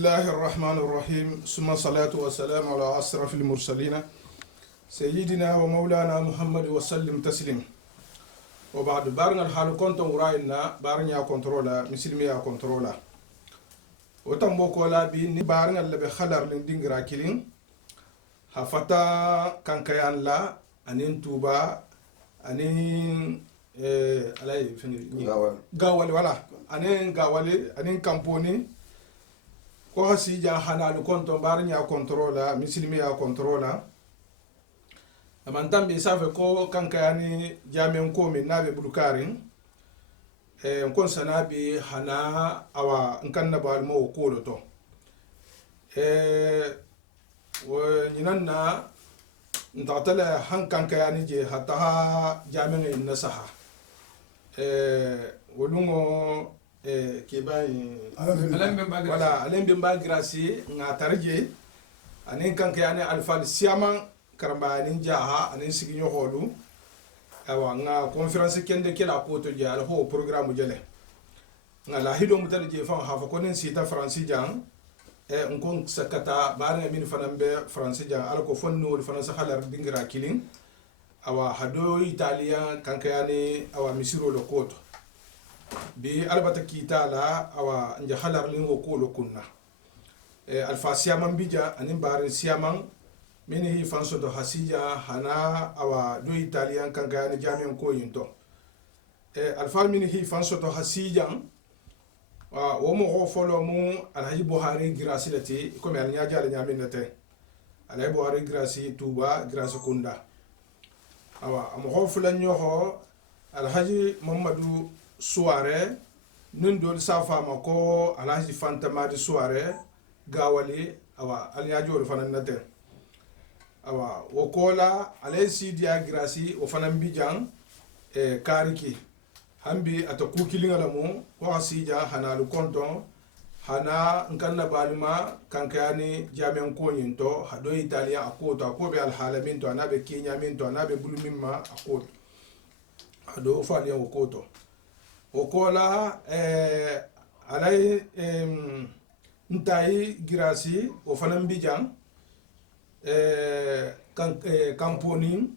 الله الرحمن الرحيم ثم الصلاة والسلام على أشرف المرسلين سيدنا ومولانا محمد وسلم تسليم وبعد بارنا الحال كنت وراينا بارنا كنترولا مسلمي كنترولا وتمبو كولا بي بارنا اللي بخلر لندينغرا كيلين هفتا كان كيان لا أنين توبا أنين علي غاول ولا أنين غاولي أنين كامبوني ko hasi ja hanalu konto barnya controla misilmi ya controla amantam bi safe ko kanka yani jamen ko min nabe bulukarin kon sanabi hana awa nkanna bal mo ko loto wo nyinanna ntatala han kanka yani je hata jamen inna saha wolungo kebay alembe mba grasi nga tarje anen kanke ane alfal siaman karamba anen jaha anen siginyo holu awa nga conference kende kela koto je al ho programme jele nga la hido mutar je fa ha fa konen sita franci jang nkon sakata baranga min fanambe franci jang al ko fonno france halar dingra killing awa hado italien kanke ane awa misiro lo koto bi albata kita la awa nja halar lingo kolo kunna alfa siaman bija anin barin siaman mini hi fanso do hasija hana awa do italian kanga ni jamen ko yinto alfa mini hi fanso do hasija wo mo ho folo mu alhaji buhari grasilati ko me alnya jale nyamin nete alhaji buhari grasi tuba grasi kunda awa mo ho fulan nyoho alhaji mamadu soare nun dol safa mako alhaji fantamadi soare gawali awa alyajo fanan nate awa wokola alaysi dia grasi o fanan bijang kariki hambi ataku kilinga mu wa sija hanalu konto hana nkanna balima kankani jamen ko yinto hado italia akoto akobe alhalamin to anabe kenya min to anabe bulumimma akoto hado fali wokoto okola alay ntai girasi o fanan bijan kamponi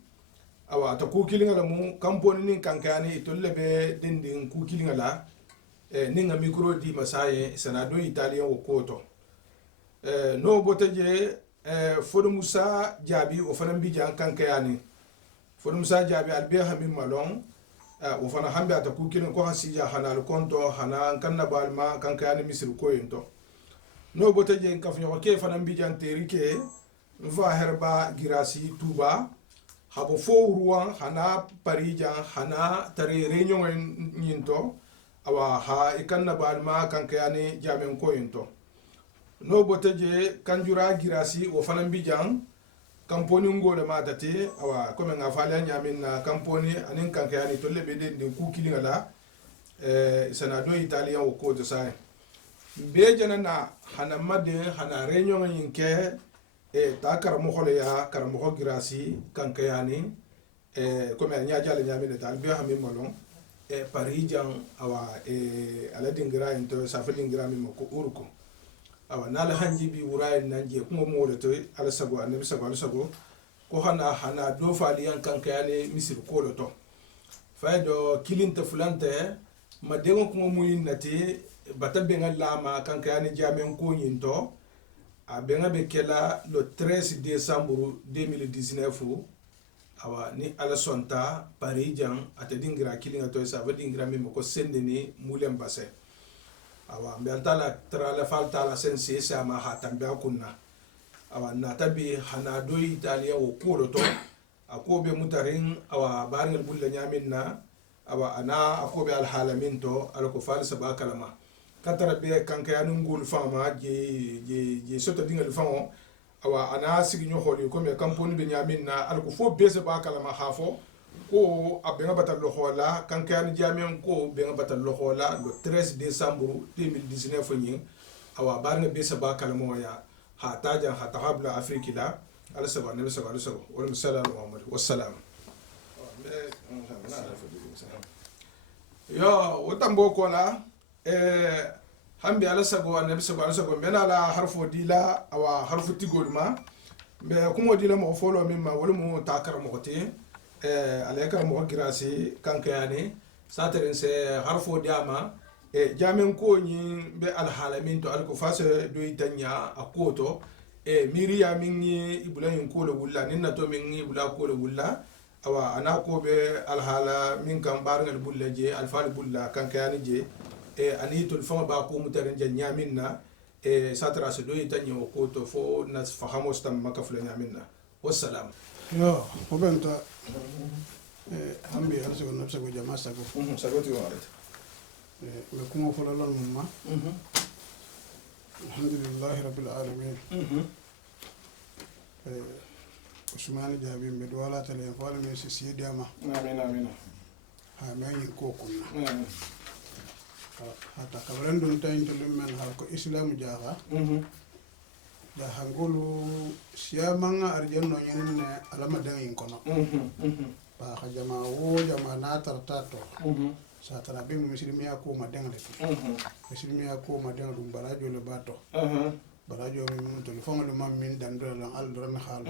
awa ta ku kilinga la mu kamponi nin kankani itolle be dindin ku kilinga la ninga micro di masaye sanado italien o koto no boteje fodo musa jabi o fanan bijan kankani fodo musa jabi albe hamim malon o fana hambe ata ku kilin ko hasija hanal konto hana kanna balma kanka yani misir ko yento no bota je kaf nyoko ke fana mbijan terike va herba girasi tuba habo fo ruwan hana parija hana tare reunion yento awa ha ikanna balma kanka yani jamen ko yento no bota je kanjura girasi o fana mbijan kamponi ngole matati awa kome nga fale nyamin na kamponi anin kanka yani tolle be de ku kilinga la sanado italien o ko de sai be jana na hana made hana reunion yinke ta karamo khole ya karamo ko grasi kanka yani kome nya jale nyamin ta be hamin malon parijan awa ala dingra into sa fa dingra mi ko urko awa nala hanji bi wuray nanje kuma mo le to ala sago annabi sago ala sago ko hana do fali yan kanka yani misir ko lo to faydo kilinta fulante madengo kuma muyin nati batabe ngala ma kanka yani jamen ko yinto a benga be kela le 13 décembre 2019 awa ni ala sonta parijan atadingra kilinga to sa vadingra mi ko sendeni mulem basse awa mbantala trala falta la sense sama hatamba kunna awa natabi hana do italia o koloto akobe mutarin awa barngal bulla nyaminna awa ana akobe al halamin to alako falsa ba kalama katara be kanka yanu ngul fama je soto dingal famo awa ana siginyo holi ko me kamponi be nyaminna alako fo bese ba kalama hafo ko abenga batal lo hola kanka yani jamen ko benga batal lo hola le 13 décembre 2019 ni awa barna besa ba kalamo ya hataja hatahabla afrikila ala saba nabi saba ala saba wa sallallahu muhammad wassalam yo wotambo ko la hambi ala sago annabi sago ala sago mena ala harfo dila awa harfu tigol ma be kumo dila mo folo min ma wala mo takara mo te alayka mo girasi kanka yani sataren se harfo diama jamen ko ni be al halamin to al ko fase do itanya akoto miri ya min ni ibulayin ko le wulla ninna to min ni ibula ko le wulla awa ana ko be al hala min kan barngal bulla je al fal bulla kanka yani je ani to fama ba ko mutaren je nyaminna satara se do itanya akoto fo nas fahamos tam makafla nyaminna wassalam yo obenta hambi arso na sago jama sago sagoti walet be kuma fola lon mumma alhamdulillah rabbil alamin usmani jabi be do wala tale fala me si sidiama amin amin ha may ko kunna hata kabran dun tayin to men hal ko islam jaha da hangulu siyamanga arjanno nyen alama dangin kono ba ka jama wo jama na tartato sa tara be muslimi ya ko madenga muslimi ya ko madenga dum barajo le bato barajo mi mun to fo ngol mam min dandro lan al do na xal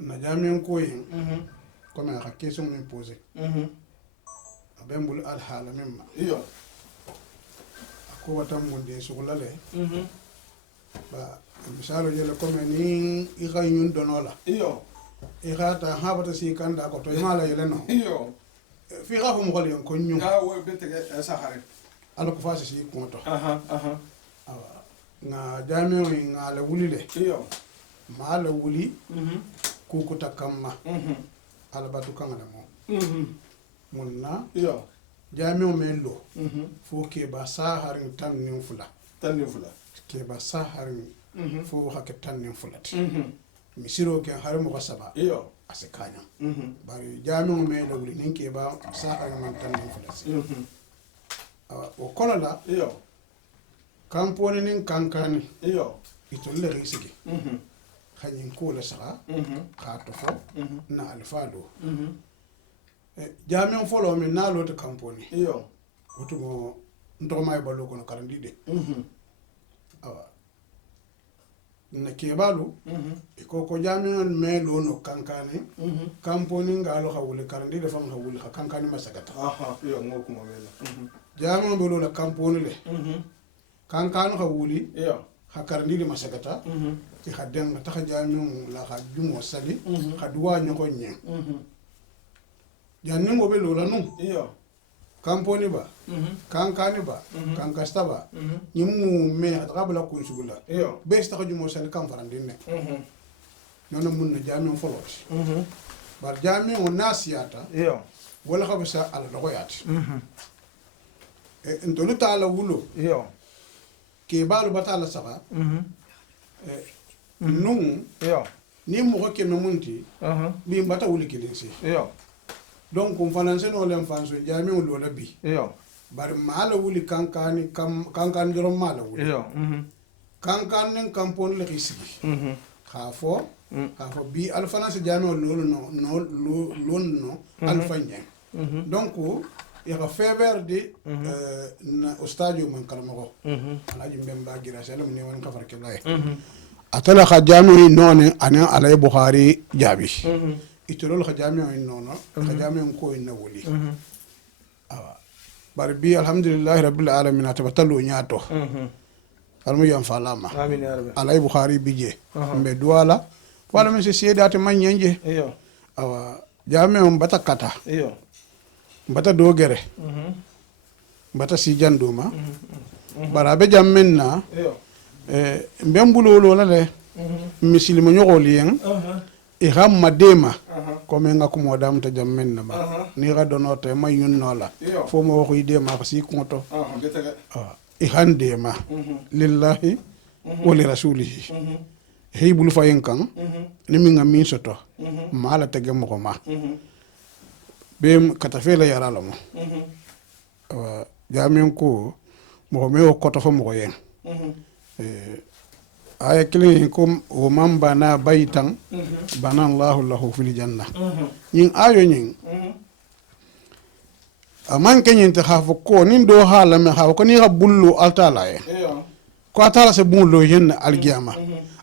na jamen ko yin ko me ka question mi poser abembul al hala mimma iyo ko watam mo de sugulale ba misalo jele comme ni i kay ñun donola iyo i khata habata si kanda ko to mala yele no iyo fi khafu mo xol yon ko ñu wo betege sahare ala ko fasi si ko to aha nga jamio nga la wulile iyo ma la wuli ku ko takamma ala batu kanga mo munna iyo jamio melo fo ke ba sahar tan ni fula ke ba sahar fo hakke tan ni fulati mi siro ke har mo saba iyo asikanya bari jamio melo wuli nin ke ba sahar man tan ni fulati o kono la iyo kamponi nin kankani iyo itolle risiki khanyin ko la saka ka to fo na alfado jamio folo mi na lo to kamponi iyo otugo ndoma e ballo kono karandide awa na kebalu ko jamio melo no kankani kamponi ngalo hawule karandide fam hawule kankani masagata iyo ngoko mo wela jamio belo la kamponi le kankano hawuli iyo hakarndide masagata ti haden ta jamio la hajumo sali hadwa nyoko nyen janni mo belo la num iyo kamponi ba kankani ba kankasta ba nyimu me atrabla ko sugula iyo bes ta jumo sali kam farandine nono mun na jamio folos bar jamio nasiyata iyo wala khabsa ala dogoyat ndolu taala wulo iyo ke balu batala saka nung iyo ni mo ko keme munti bi mbata wuli kilinsi iyo donc on fananse no len fanso jami o lola bi iyo bar mala wuli kankani kankan joro mala wuli iyo kankan nen kampon le risiki khafo bi alfananse jami o lolo no alfanye donc ya ka fever de na o stadio man kalmako alaji mbemba gira salam ne won kafar kiblaye atala kha jami none ana alay bukhari jabi itolol kha jami nono kha jami ko na woli awa bar bi alhamdulillah rabbil alamin tabatalu nyato almu yam falama amin ya rabbi alay bukhari bije mbe duwala wala men se sedate man nyenje iyo awa jami on batakata iyo mbata dogere mbata si janduma barabe jammenna mbembulolo la le misilimo nyogol yen e hamma dema ko men ngako modam ta jammenna ba ni ga donote may yunnola fo mo waxu dema ko si konto e hande ma lillahi wa li rasulihi heybul fayen kan ni mi ngam min soto mala tege mo ko ma be kata fela yarala mo jamen ko mo me o koto fo mo yen aya kilin ko o mamba na baytan bana allah lahu fil janna yin ayo yin aman kenyinte khafo ko nin do hala me khafo ko ni rabullu altala e ko atala se bullo yen algiyama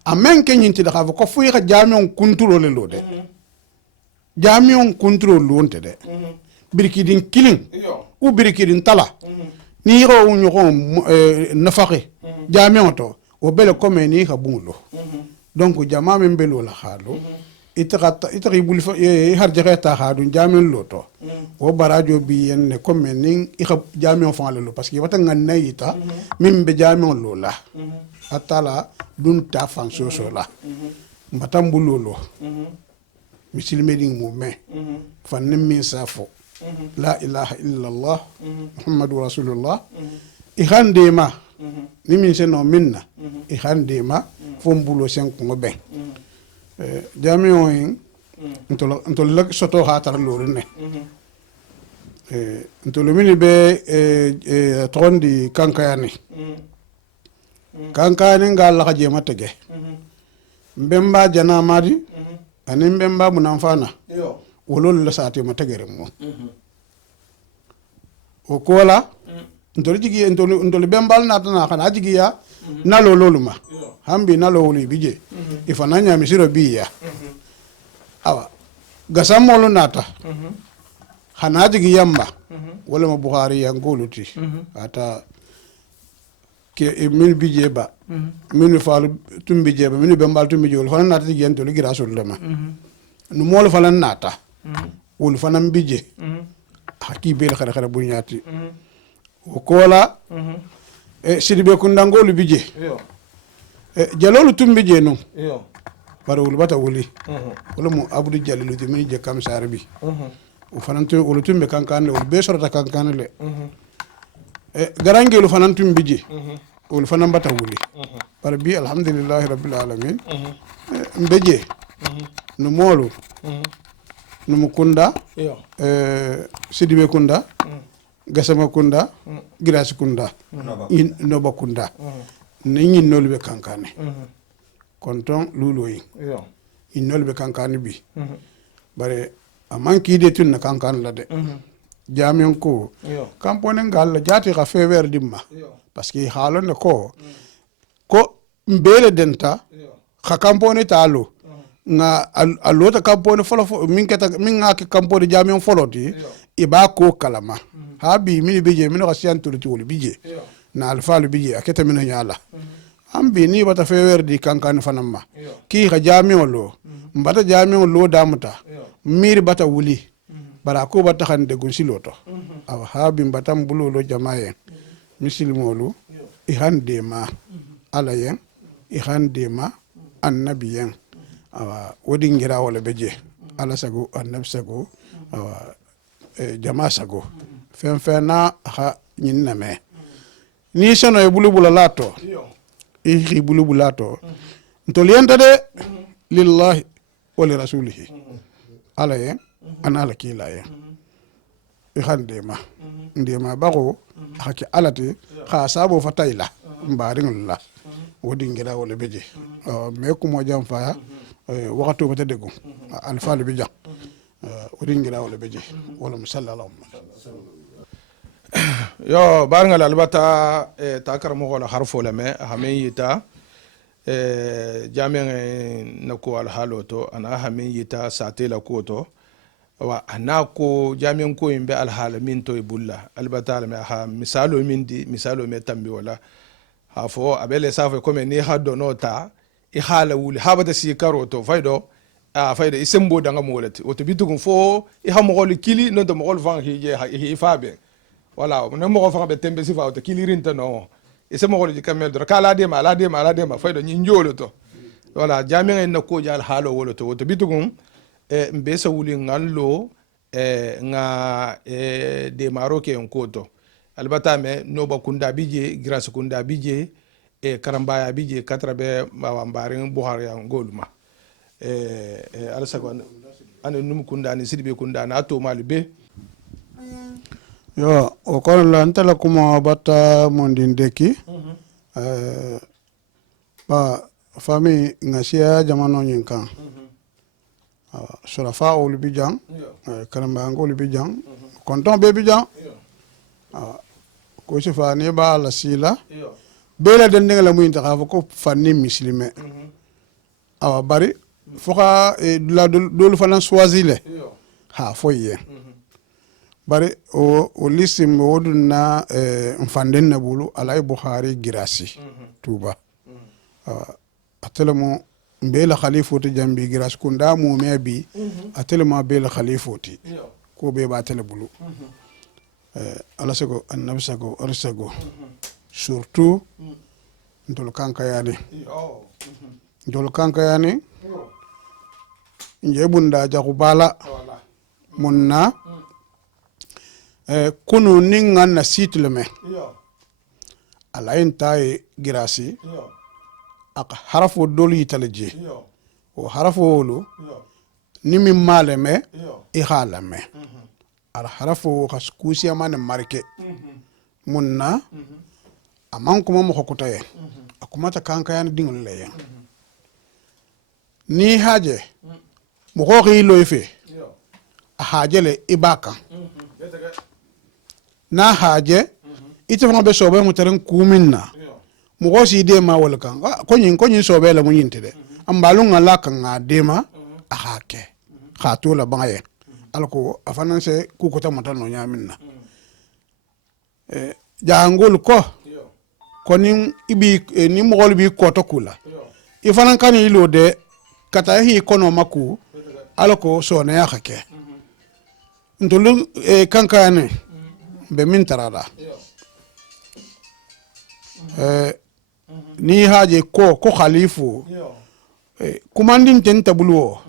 amen kenyinte da khafo ko fuyi ka jamion contrôle lo de jamion contrôle lo onte de birkidin killing ou birkidin tala ni ro nyoko nafaqi jamion to o bele comme ni ka bullo donc jama men belo la khalo itari buli har jagata khadun jamion lo to o barajo bi yen comme ni jamion fa lo parce que wata nganna ita min be jamion lo la atala dun ta fan so la mbatam bulolo misilme ding mo me fan min safo la ilaha illa allah muhammadur rasulullah ihande ma ni min se no minna ihande ma fombulo sen ko be jamion yin ntol lak soto hatar lor ne ntol mini be tondi kankayani kankayani ngal la jema tege mbemba jana madi ani mbemba munamfana wolol la saati ma tegere mo o kola ntol jigi ntol bembal natana kana jigi ya nalo loluma hambi nalo woli bije ifananya misiro biya awa gasamolo nata hanaji gi yamba wala ma bukhari ya ngoluti ata ke min bije ba min falu tumbi je ba min bembal tumbi jol hono nata gi ento li rasul lama no mol falan nata wol fanam bije haki bel khara khara bunyati o kola sidibe kundangolu bije jalolu tumbi je no bara wul bata wuli wala mu abdou jalilu te min je kam sarbi o fanantu wol tumbe kankane wol be sorata kankane le garangelu fanantum bije wol fanan bata wuli bara bi alhamdulillah rabbil alamin mbeje no molu no mukunda sidibe kunda gasama kunda girasi kunda no bakunda ni nolu be kankane konton luloyi innol be kankane bi bare amanki de tun na kankane la de jamion ko kampone ngal jati ka fever dimma parce que halon ko mbele denta ka kampone talo nga alota kampone folo min ngaki kampone jamion foloti iba ko kalama habi mini bije mino ka siantulti wol bije na alfalu bije aketa mino nyala ambi ni bata fewer di kankane fanamma ki ka jamion lo mbata jamion lo damuta miri bata wuli bara ko bata khande gunsiloto aw habi mbatam bulolo jamaye misilmolu ihande ma alayen ihande ma annabiyen awa wodingira wala beje ala sago annab sago awa jama sago fena ha nyinna me ni sono e bulubula lato i bulubula to ntolienta de lillahi wa li rasulihi ala ye ana ala kila ye ihande ma ndema bago haki alati kha sabo fatayla mbaringullah wodingira wala beje me ko mo jam fa wakatu bata degu alfalu bija wodingira wala beje wala musallala yo barngal albata takar mo wala harfo la me hamiyita jamen nako al haloto ana hamiyita satela koto wa anako jamen ko imbe al halamin to ibulla albata la me ha misalo mindi misalo me tambi wala hafo abele safa ko me ni haddo nota i hala wuli habata si karoto faydo fayda isembo danga molati oto bitugun fo i hamogol kili no to mogol van hi fabe wala no mo fa be tembe sifa to kilirinta no ise mo gol kamel do kala de ma faydo nyi njolo to wala jami en ko jal halo wolo to bitugun mbe sa wuli ngallo nga de maroke en koto albata me no ba kunda bije grâce kunda bije karambaya bije katrabe mawambarin buhari ya ngoluma alasago ane num kunda ni sidibe kunda na to malibe yo o kon la ntala kuma bata mondindeki ba fami ngasia jamano nyinkan surafa olu bi jang yo karamba ngolu bi jang konton be bi jang ko sifa ne ba la sila yo bela den ngala muy ta ko fanni muslime awa bari foka la dolu fana choisir yo ha foye bari o lisim woduna mfanden na bulu alay bukhari girasi tuba atelemo mbela khalifoti jambi girasi kunda mu mebi atelema bela khalifoti yo ko be ba tele bulu ala sego annabi sago arsago surtout ndol kanka yani yo ndol kanka yani yo njebunda jakubala wala munna kunu ninga na sitleme yo alayin taye girasi yo aka harafo dolu yitaleje yo o harafo wolu yo nimi maleme yo ihalame al harafo khaskusi amane marke munna aman kuma mo kokutaye akuma ta kanka yan dingol leyen ni haje mo ko khilo ife yo a hajele ibaka betega na haje ite fanga be sobe mo teren kuminna yo mo ko si de ma wala kan ko nyin sobe la mo nyinte de ambalu ngala kan nga dema a hake khatu la bangaye alko afananse ku ko tamata no nyaminna jangul ko yo konin ibi ni mogol bi ko to kula yo ifanan kan ilo de kata hi kono maku betega alko so na ya khake ntolu kankane be min tarada yo ni haje ko khalifu yo kumandin ten tabuluo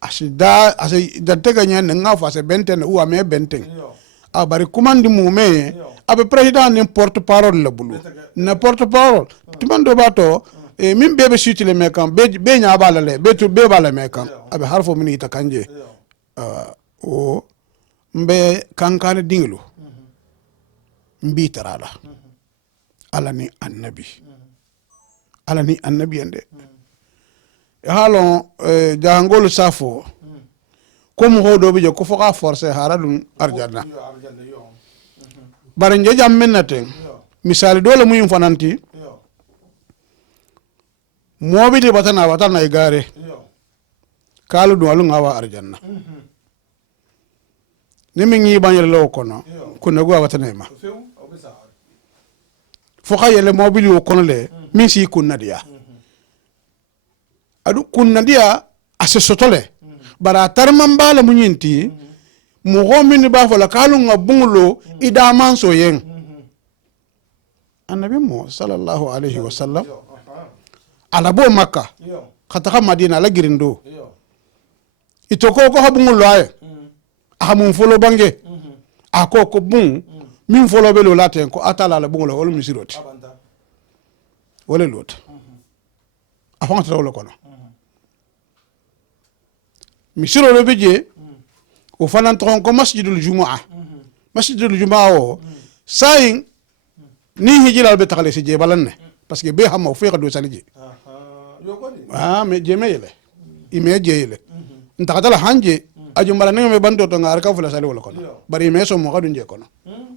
asida asida tega nyen nga fa se benten ou ame benten yo a bari kumandi mume abe president ni porte parole la bulu na porte parole timando bato min bebe sutile mekan be nya bala le be tu be bala mekan abe harfo min ita kanje yo o mbe kankane dinglu mbi tarala alani annabi ande halon jangol safo comme hodo bi ko foka forcer haradun arjanna yo arjanna yo bare nje jam mennaten yo misali dole muyum fananti yo mobi de batana e gare yo kalu do alu ngawa arjanna ni mi ngi bañal lo kono kono go watana ma few obisa foka yele mobili o kono le min si kunna dia adu kunna dia ase sotole bara tarman bala munyinti mo min ba fola kalu ngabungulo ida man so yen annabi mo sallallahu alaihi wasallam yo ala bo makka yo khata madina la girindo yo itoko ko habungulo ay ahamun folo bange akoko bun min folo be lo laten ko atala la bungulo wol misiroti abanta wala lot afan ta wala kono misiro lo beje o fanan ton ko masjidul jumaa o sayin ni hijilal be takale si je balanne parce que be hamma fu yaqdo saliji yo kodi me je meyele ime jeyele ntakatala hanje ajumbala ninga me bando to ngar ka fula sali wala kono bari me so mo kadun je kono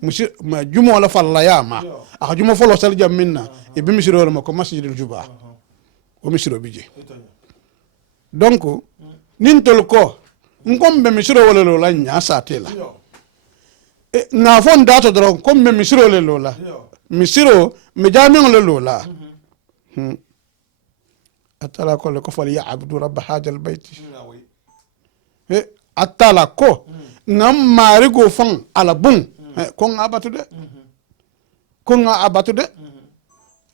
musi ma jumo la falla yama aka jumo folo sali jam minna e bi misiro ma ko masjidul jumaa o misiro bije donc nin tol ko ngom be misiro wala lo la nya satela yo na fon dato dro kom me misiro le lo la yo misiro me jami'o le lo la atala ko le ko fal ya abdu rabb hadal bayt ngawi atala ko ngam mari go fon ala bun ko ngabatu de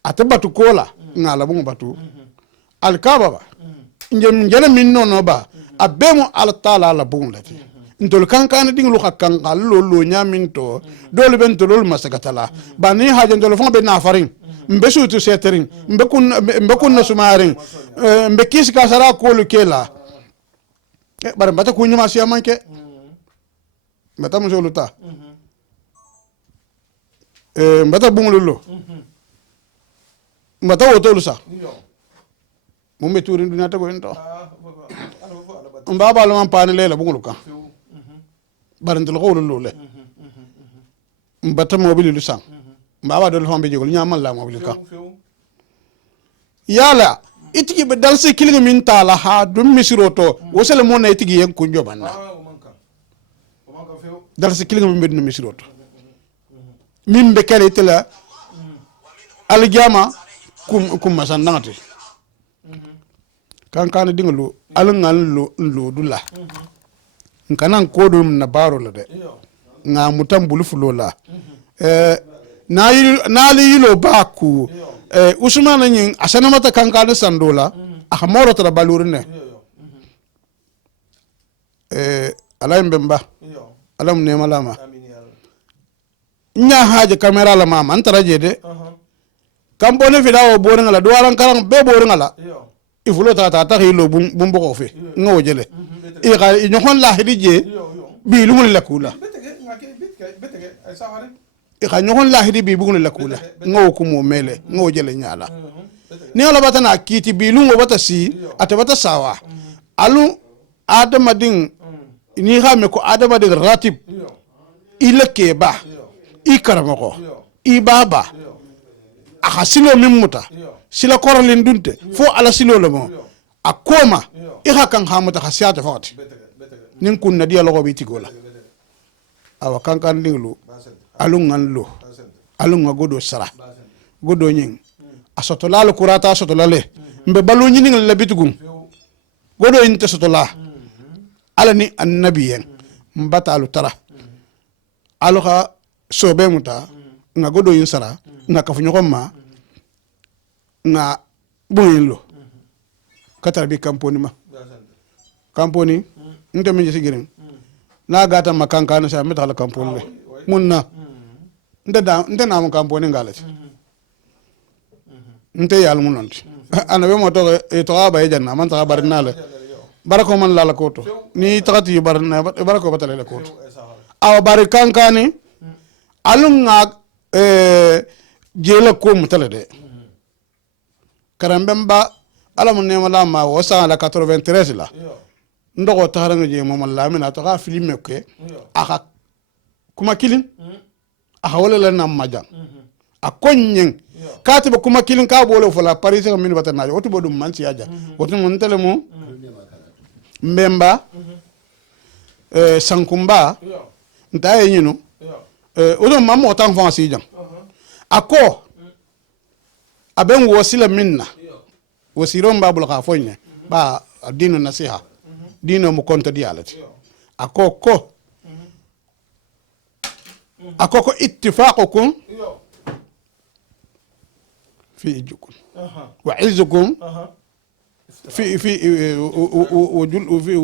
atabatu kola ngala bun batu al kaba ba njele min nono ba abemo al taala la bun lati ntol kankane dinglu hakkan allo nyamin to dole ben to lol masagatala bani haje ndol fon be nafarin mbe sutu setering mbe kun na sumaring mbe kis ka sara ko lu kela bare mbata ku nyuma siya manke mbata mo soluta mbata bungululo mbata wotolu sa yo mo meturi nduna to go ento mbaba lo man pani lela bungulu kan barantul ko lu le mbata mobile lu sang mbaba do hombe jogol nyamal la mobile kan yala itigi be dal se kilinga min tala ha dum misiroto wosale mo na itigi yen kunjo banna dal se kilinga min bedno misiroto min be kare tela aljama kum masandangati kan dingalo alngal lo dula nkanan kodum na baro la de nga mutam bulu fulola na yilo baku usmana nyin asana mata kankana sandola ahamoro tra balurne alayim bemba alam ne malama nya haje kamera la mama antara jede kambone fidawo boringala duwaran karang be boringala ifulo ta hilo bumbo ko fe ngo jele i nyokon la hidije bi lumul lakula i nyokon la hidi bi bugul lakula ngo ko mo mele ngo jele nyala ni ala batana kiti bi lungo bata si atabata sawa alu adama ding ni xame ko adama ding ratib ilake ba i karamako i baba aha silo mimuta sila korolin dunte fo ala silo le mo akoma iha kan hamuta khasiata fati nin kun nadiya logo bi tigola awa kankan dinglu alungan lo alunga godo sara godo nyin asotola lo kurata asotola le mbe balu nyin ngel labitugum godo inte sotola ala ni annabiyen mbata alu tara aluha sobe muta nga godo yin sara nga kafunyo ma nga boyen lo katar bi kamponi ma kamponi nte min jesi girin na gata makanka na sa metal kamponi le munna nte na mo kamponi ngalati nte yal munonti ana be mo to e to aba e janna man ta barna le barako man la koto ni takati barna barako batale la koto aw barikankani alunga jela ko mutale de karambemba alamu nema la ma wosa la 93 la ndogo taharanga je mo la mina to ka filme ke aka kuma kilin aka wala la nam majan akonyen katiba kuma kilin ka bolo fola paris ko min batana oto bodum man ci aja oto mon tele mo mbemba sankumba ntaye nyino oto mammo tan fansi jam ako aben wasila minna wasiron babul khafonye ba dinu nasiha dinu mu konta dialati akoko ittifaqukum fi ijukum wa izukum fi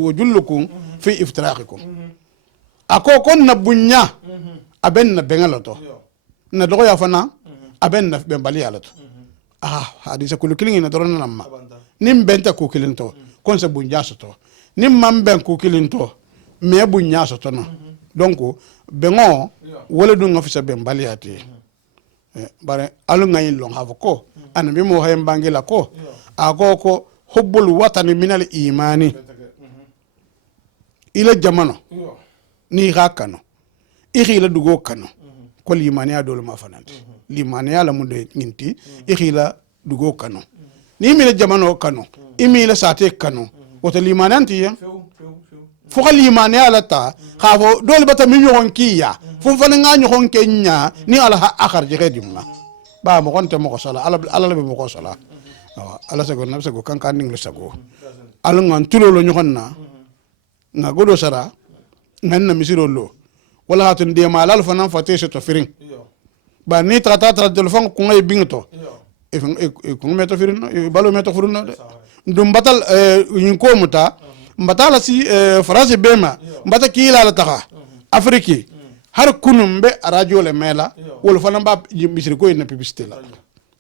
wajullukum fi iftiraqikum akoko nabunya aben na bengaloto na dogo ya fana aben na bembali alato hadisa kulu kilin na dorona namma nim benta ku kilin to konse bunja soto nim mam ben ku kilin to me bunja soto no donc bengo wala du ngafisa bembali ati bare alu ngay long havoko anabi mo hay bangila ko agoko hubbul watani minal imani ila jamano ni hakano ila dugo kano ko limaniya dole ma fananti limaniya la munde nginti ikhila dugo kano ni mi la jamano kano imi la sate kano woto limananti ya fo limaniya la ta khafo dole bata mi nyon kiya fo fa nga nyon kenya ni ala akhar je redimma ba mo gonte mo ko sala ala be mo ko sala ala sago na sago kankan ning lo sago ala ngan tulo lo nyonna nga godo sara ngan na misiro lo wala hatun de malal fanan fateshe to firin ba ni trata telefon ko ngay bingto e ko meto firin balo meto furun de ndum batal yin ko muta mbatala si phrase bema mbata kila la taxa afrique har kunum be radio le mela wala fanan ba misiri ko ina publicité la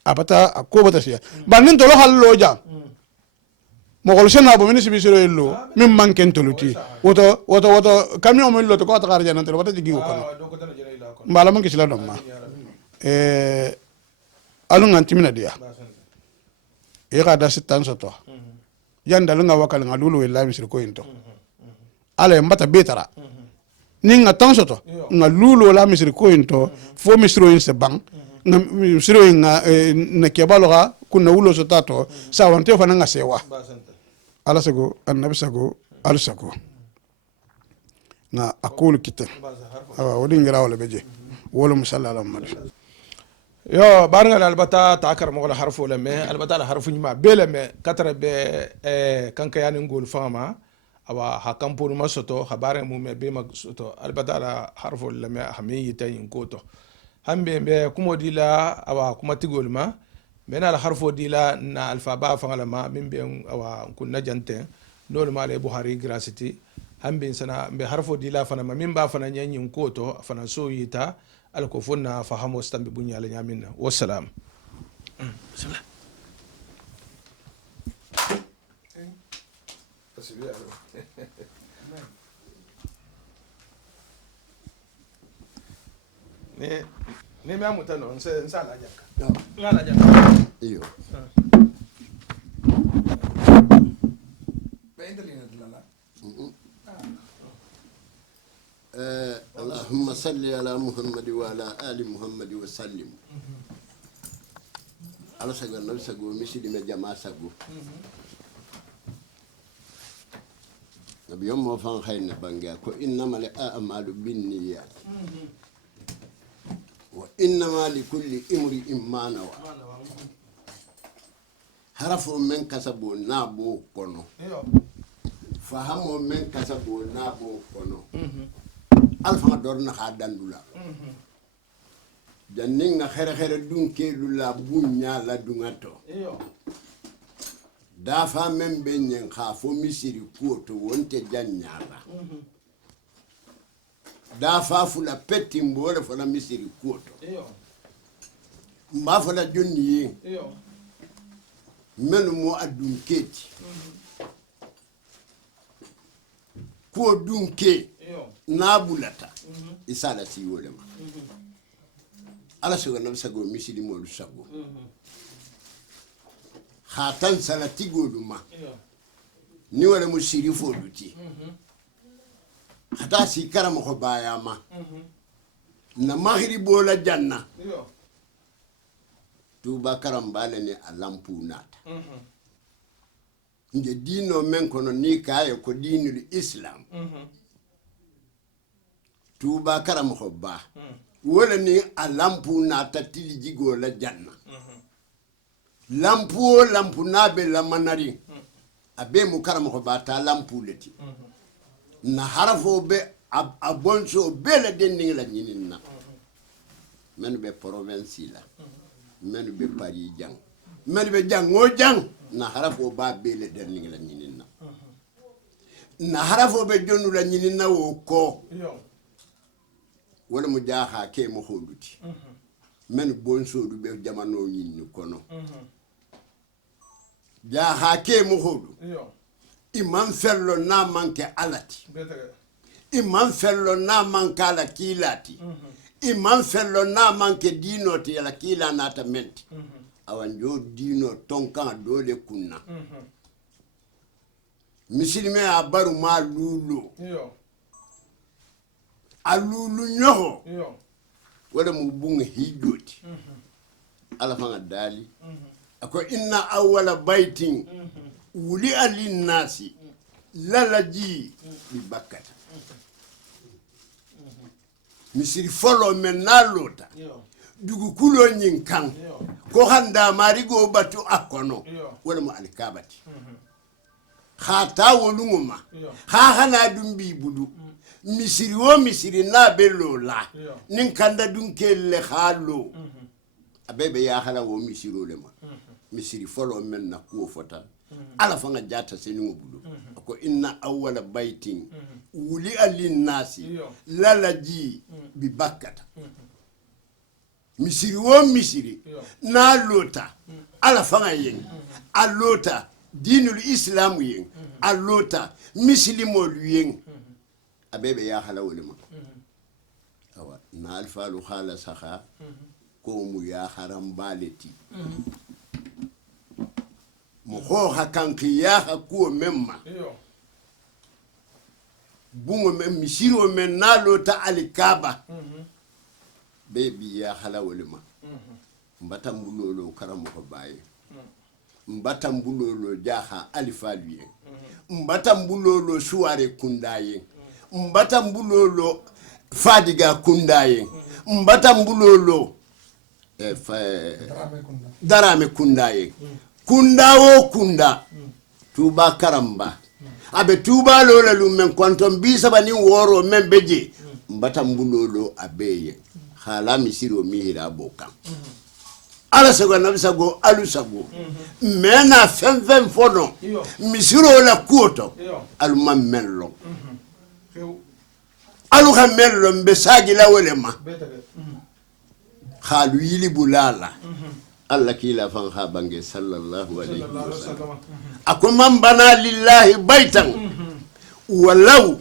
abata ko bata sia ba nin to lo hallo ja mo gol sena bo minisi bisiro illo min manken toluti woto camion mo illo to ko ta garja nan to wata jigi ko mbala man kisila dom ma alungan timina dia e ga da sitan soto yanda lunga wakal ngalulu wallahi misir ko into ala mbata betara ni nga tansoto nga lulo la misri ko into fo misro in se bang nga misro nga na kebalo ga kunna wulo so tato sa wante fa nga sewa ala sago annabi sago al sago na akulu kite awa wodi ngira wala beje wala musalla ala muhammad yo barngal albata takar mo la harfo le me albata la harfu nyima bele me katara be kanka yani ngol fama awa hakampo ma soto habare mu me be ma soto albata la harfo le me hami tayin koto hambe be kumo dila awa kuma tigol ma mena la harfo dila na alfa ba fangala ma min be awa kunna jante nol ma le buhari grasiti hambe sana be harfo dila fana ma min ba fana nyanyin koto fana so yita alko fonna fahamo stambe bunya la nyaminna wassalam bismillah ne me amuta no nsa la jaka ngala jaka iyo اللهم صل على محمد وعلى آل محمد وسلم على سجل النبي سجل مسجد مجمع سجل نبي يوم ما فان خير نبانجا كو إنما الأعمال بالنيات وإنما لكل امرئ ما نوى حرف من كسبوا نابو كونو فهم من كسبوا نابو كونو alfa dorna ha dandula janninga khere dunke lula bunya la dungato da fa men benyen kha fo misiri kuoto wonte janyala da fa fula petti mbole fo la misiri kuoto mba fo la jonni menu mo adunketi ko dunke nabulata isala si wolema ala so na sago misili mo lu sago khatan salati goduma ni wala mo sirifo duti khata si karamo ko bayama na maghribo la janna tuba karam balani alampu nata nje dino men kono ni kaye ko dinul islam tuba karam ko ba wala ni alampu nata tili jigo la janna lampu nabe la manari abe mu karam ko ba ta lampu leti na harafo be abonso be la denning la nyinina men be province la men be Paris jang men be jango jang na harafo ba be le denning la nyinina na harafo be jonu la nyinina wo ko wala mu jaaha ke mo holuti men bonso du be jamano nyinni kono jaaha ke mo holu imam fello na manke alati imam fello na manka la kilati imam fello na manke dinoti la kila na tamenti awanjo dino tonka dole kunna misilime abaru ma lulu alulu nyoho wala mu bunga hijoti ala fanga dali ako inna awwala baitin wuli alin nasi lalaji bi bakkata misiri folo men nalota dugu kulo nyin kan ko handa marigo batu akono wala mu alikabati khata wolunguma hana dumbi budu misiri wo misiri na belola nin kanda dunkelle khalo abebe ya hala wo misiro le ma misiri folo men na ko fota ala fanga jata seningo budu ko inna awwala baitin wuli alin nasi lalaji bi bakkata misiri wo misiri na lota ala fanga yen alota dinul islam yen alota mislimo yen abebe ya hala wolema awa na alfalu khala saha ko mu ya haram baleti mo ho hakanki ya hakuo memma bungo men misiro men nalota alikaba baby ya hala wolima mbata mbulolo karamo ko baye mbata mbulolo jaha alifaluye mbata mbulolo suware kundaye mbata mbulolo fadiga kundaye mbata mbulolo darame kundaye kundawo kunda tuba karamba abe tuba lola lumen kwanton bisa bani woro men beje mbata mbulolo abeye hala misiro mihira boka ala sago na bisago alu sago mena fem fono misiro la kuoto alu mamello alu hamello mbesaji la welema khalu yili bulala Allah kila fan habange sallallahu alaihi wasallam akumman bana lillahi baitan walau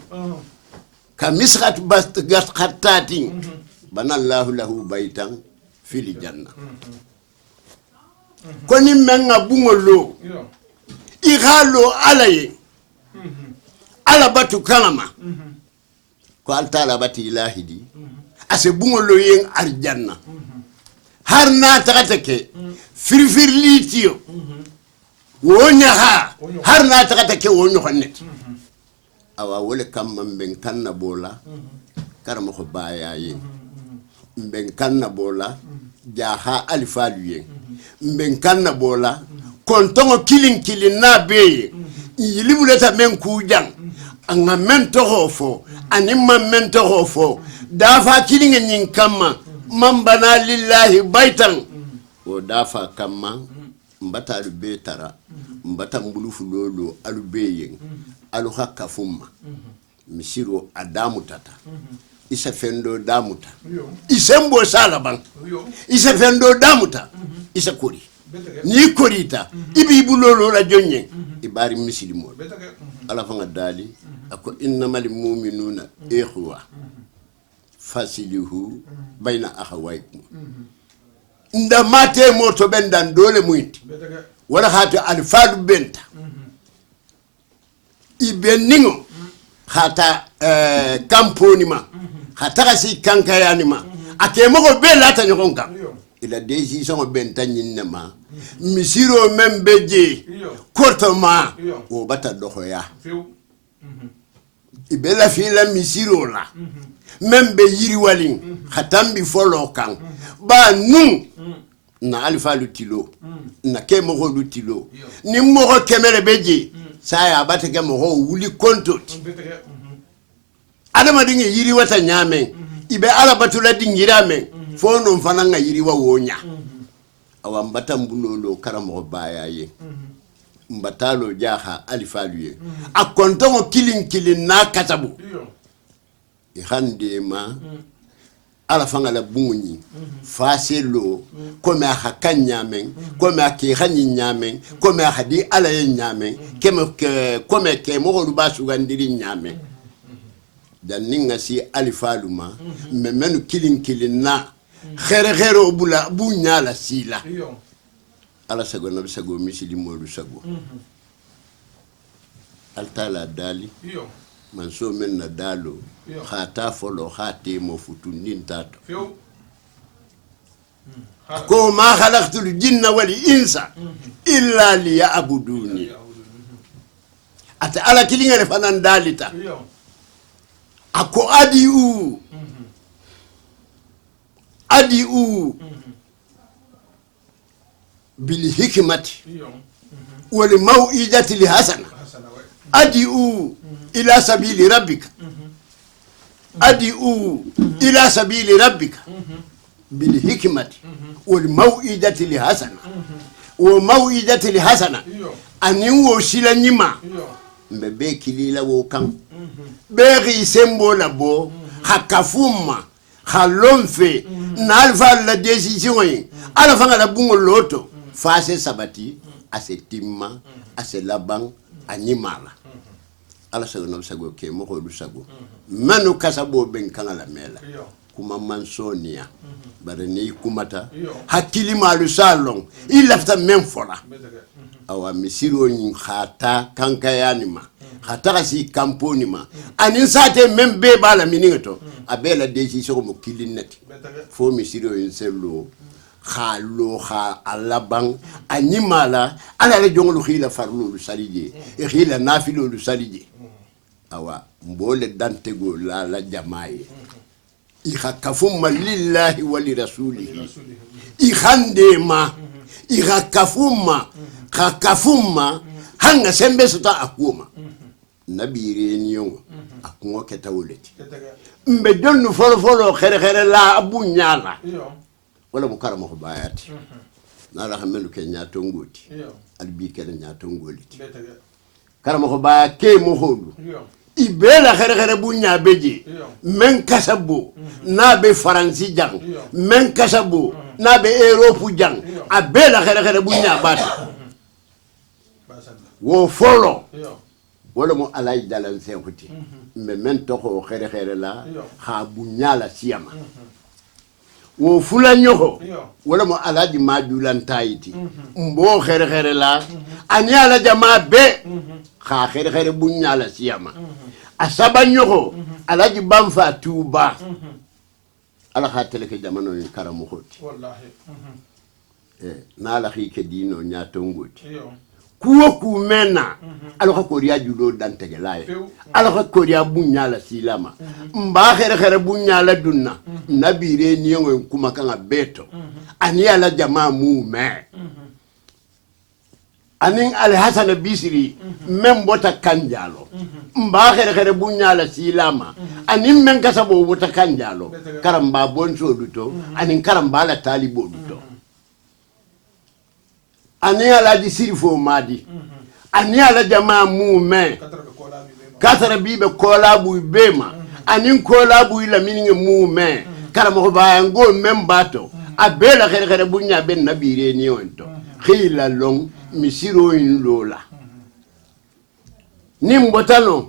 kamisrat basgat khattati bana Allah lahu baitan fil janna koni menga bungolo igalo alaye ala batu kalama ko altala bati ilahidi ase bungolo yen arjanna harna takatake firfir litio wonya ha harna takatake wonyo honnet awa wole kam ben kanna bola karamo ko bayaye ben kanna bola jaha alifaluye ben kanna bola kontongo kilin na beye yilibuleta men kujang anga men to hofo anima men to hofo dafa kilin nyin kama mambana lillahi baitan o dafa kama mbata alube tara mbata mbulufu lolo alube alu hakka fumma misiro adamu tata isa fendo damuta isembo salaban isa fendo damuta isa kori ni korita ibi bulolo la jonye ibari misilimo ala fanga dali ako innamal mu'minuna ikhwa fasilihu baina akhawaykum nda mate moto bendan dole muinti wala hatu alfadu benta ibeningo hata kamponi ma hata kasi kankayani ma akemoko bela ta nyokonka ila deji songo benta nyinema misiro membeje kortoma o bata dohoya ibela fila misiro la membe yiri walin khatambi folo kan ba nun na alfa lutilo na kemo ho lutilo ni mo ko kemere beje saya batake mo ho wuli kontot adama dingi yiri wata nyame ibe ala batula dingira men fono mfana nga yiri wa wonya awa mbata mbulolo karamo bayaye mbatalo jaha alifaluye akontongo kilin na katabu ihande ma ala fanga la bunyi faselo kome hakanya men kome ki hanyi nyame kome hadi ala nyame kome ke mo lu basu gandiri nyame dan ninga si alifaluma memenu kilin na khere obula bunya la sila ala sago na sago misili modu sago altala dali man so men na dalo khata folo khati mo futunin tato ko ma khalaqtul jinna wal insa illa liya'buduni ata ala kilinga re fanan dalita ako adiu bil hikmati wal mau'izati li hasana adiu ila sabili rabbika adiu ila sabili rabbika bil hikmati wal mau'izati li hasana wa mau'izati li hasana anin wo silanyima mbebe kilila wo kan beri sembo labo hakafuma halomfe na alfa la decision ala fanga la bungo loto fase sabati asetima aselabang anyimala ala sago no sago ke mo ko du sago manu kasabo ben kanga la mela kuma mansonia bare ni kumata hakili malu salon il lafta men fola awa misiro nyi khata kanka yanima khata si kamponi ma anin sate membe bala miningato abela décision mo kilinati fo misiro insello khalo kha alaban animala ala le jonglu khila farlu salije e khila nafilo lu salije awa mbole dantego la jamaye i khakafum lillahi wa li rasulihi i khandema i khakafum hanga sembe sota akuma nabire niyo akungo ketawuleti mbe donnu folo khere la abunyala wala mukarama ko bayati nala xamelu ke ñaato ngoti albi ke ñaato ngoliti karama ko ba ke mo holu ibela xere bu ñaabeji men kasabo na be faransi jang men kasabo na be europe jang abela xere bu ñaabati wo folo wala mo alay dalan senkuti me men to ko xere la ha bu ñala siyama wo fula ñoko wala mo alaji majulan tayiti mbo khere la ani ala jama be kha khere bunyala siyama asaba ñoko alaji bamfa tuba ala khatele ke jamano ni karamu khoti wallahi na la khike dino nyato ngoti kuwo kumena alaka koria judo dantege laye alaka koria bunyala silama mba khere bunyala dunna nabire niyo kuma kanga beto ani ala jamaa mume anin al hasan bisri membota kanjalo mba khere bunyala silama anin men kasabo bota kanjalo karamba bonso duto anin karamba la talibo duto ani ala di sirifo madi ani ala jama mume katara bibe kola bu bema ani kola bu la mininge mume kala mo ba ngo membato abela khere bunya ben nabire ni onto khila long misiro in lola nimbotano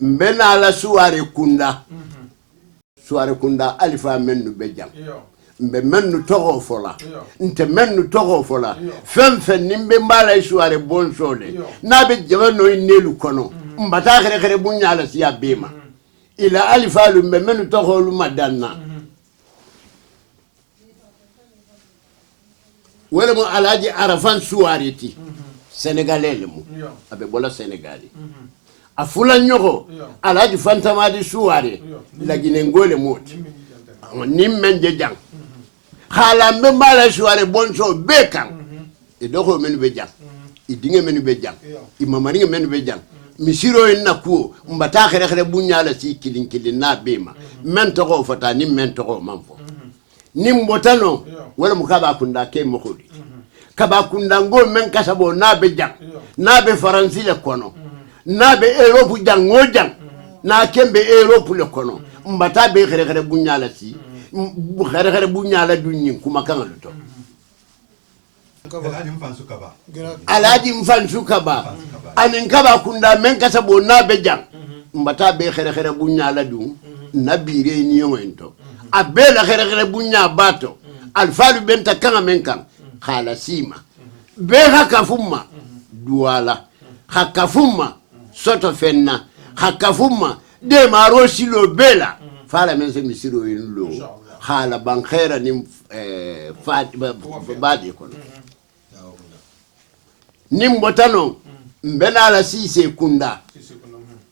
mbena ala suare kunda alifa mennu bejam mbe mennu togo fola nte mennu togo fola fem nimbe mbala suare bonsole nabe jabano inelu kono mbata khere bunya ala siya bema ila alifalu mbe mennu togo lu madanna wala mo alaji arafan suariti senegalais mu abe bola sénégalais afula nyoko alaji fantamadi suare lagine ngole moti nimmen je jang khala mbe mala suare bonso bekan e doko menu be jang e dinge menu be jang e mamani menu be jang misiro en nakuo mbata khere bunyala si kilin na bema men to fata ni men to manfo nimbotano wala mukaba kunda ke mokodi kaba kunda ngo men kasabo na be jang na be faransi le kono na be europe jang ngojang na kembe europe le kono mbata be khere bunyala si khere bunyala dunyi kuma kan luto alaji mfansu kaba anin kaba kunda men kasabo na be jang mbata be khere bunyala dun nabire ni yonto abela khere bunya bato alfalu benta kanga menkan khala sima be hakafuma duala hakafuma soto fenna hakafuma de maro silo bela fala mense misiro inlo khala bankhera nim badi kono nim botano mbena la sise kunda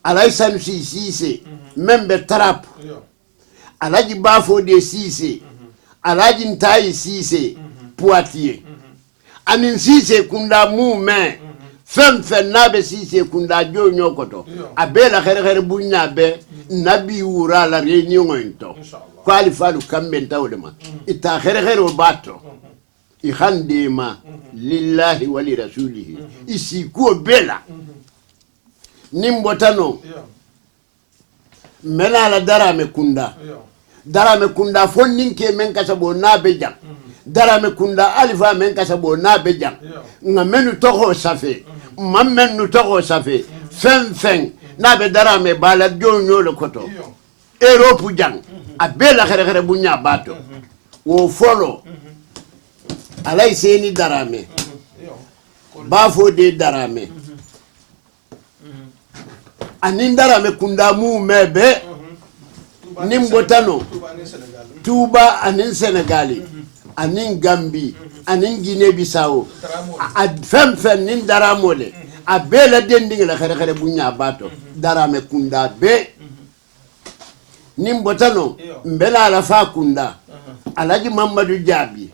alaisanu sise membe trap alaji bafo de sise alaji ntai sise Poitiers anin sise kunda mume fem nabe sise kunda jo nyokoto abela khere bunya be nabi ura la réunion into kwali falu kambe tawdema ita khere bato I khandema lillahi wa li rasulihi isi ko bela nimbotano mena la darame kunda fonninke men kasabo nabe jang darame kunda alifa men kasabo nabe jang ngamenu toho safe mamenu toho safe fen nabe darame bala jonyo le koto europe jang abela khere bunya bato wo folo alay seni darame bafo de darame anindara me kunda mu mebe nimbotano Touba anin Senegali anin Gambi anin Guinée Bissau a fem nin daramole a bela dending la khere bunya bato darame kunda be nimbotano mbela la fa kunda alaji Mamadou Diaby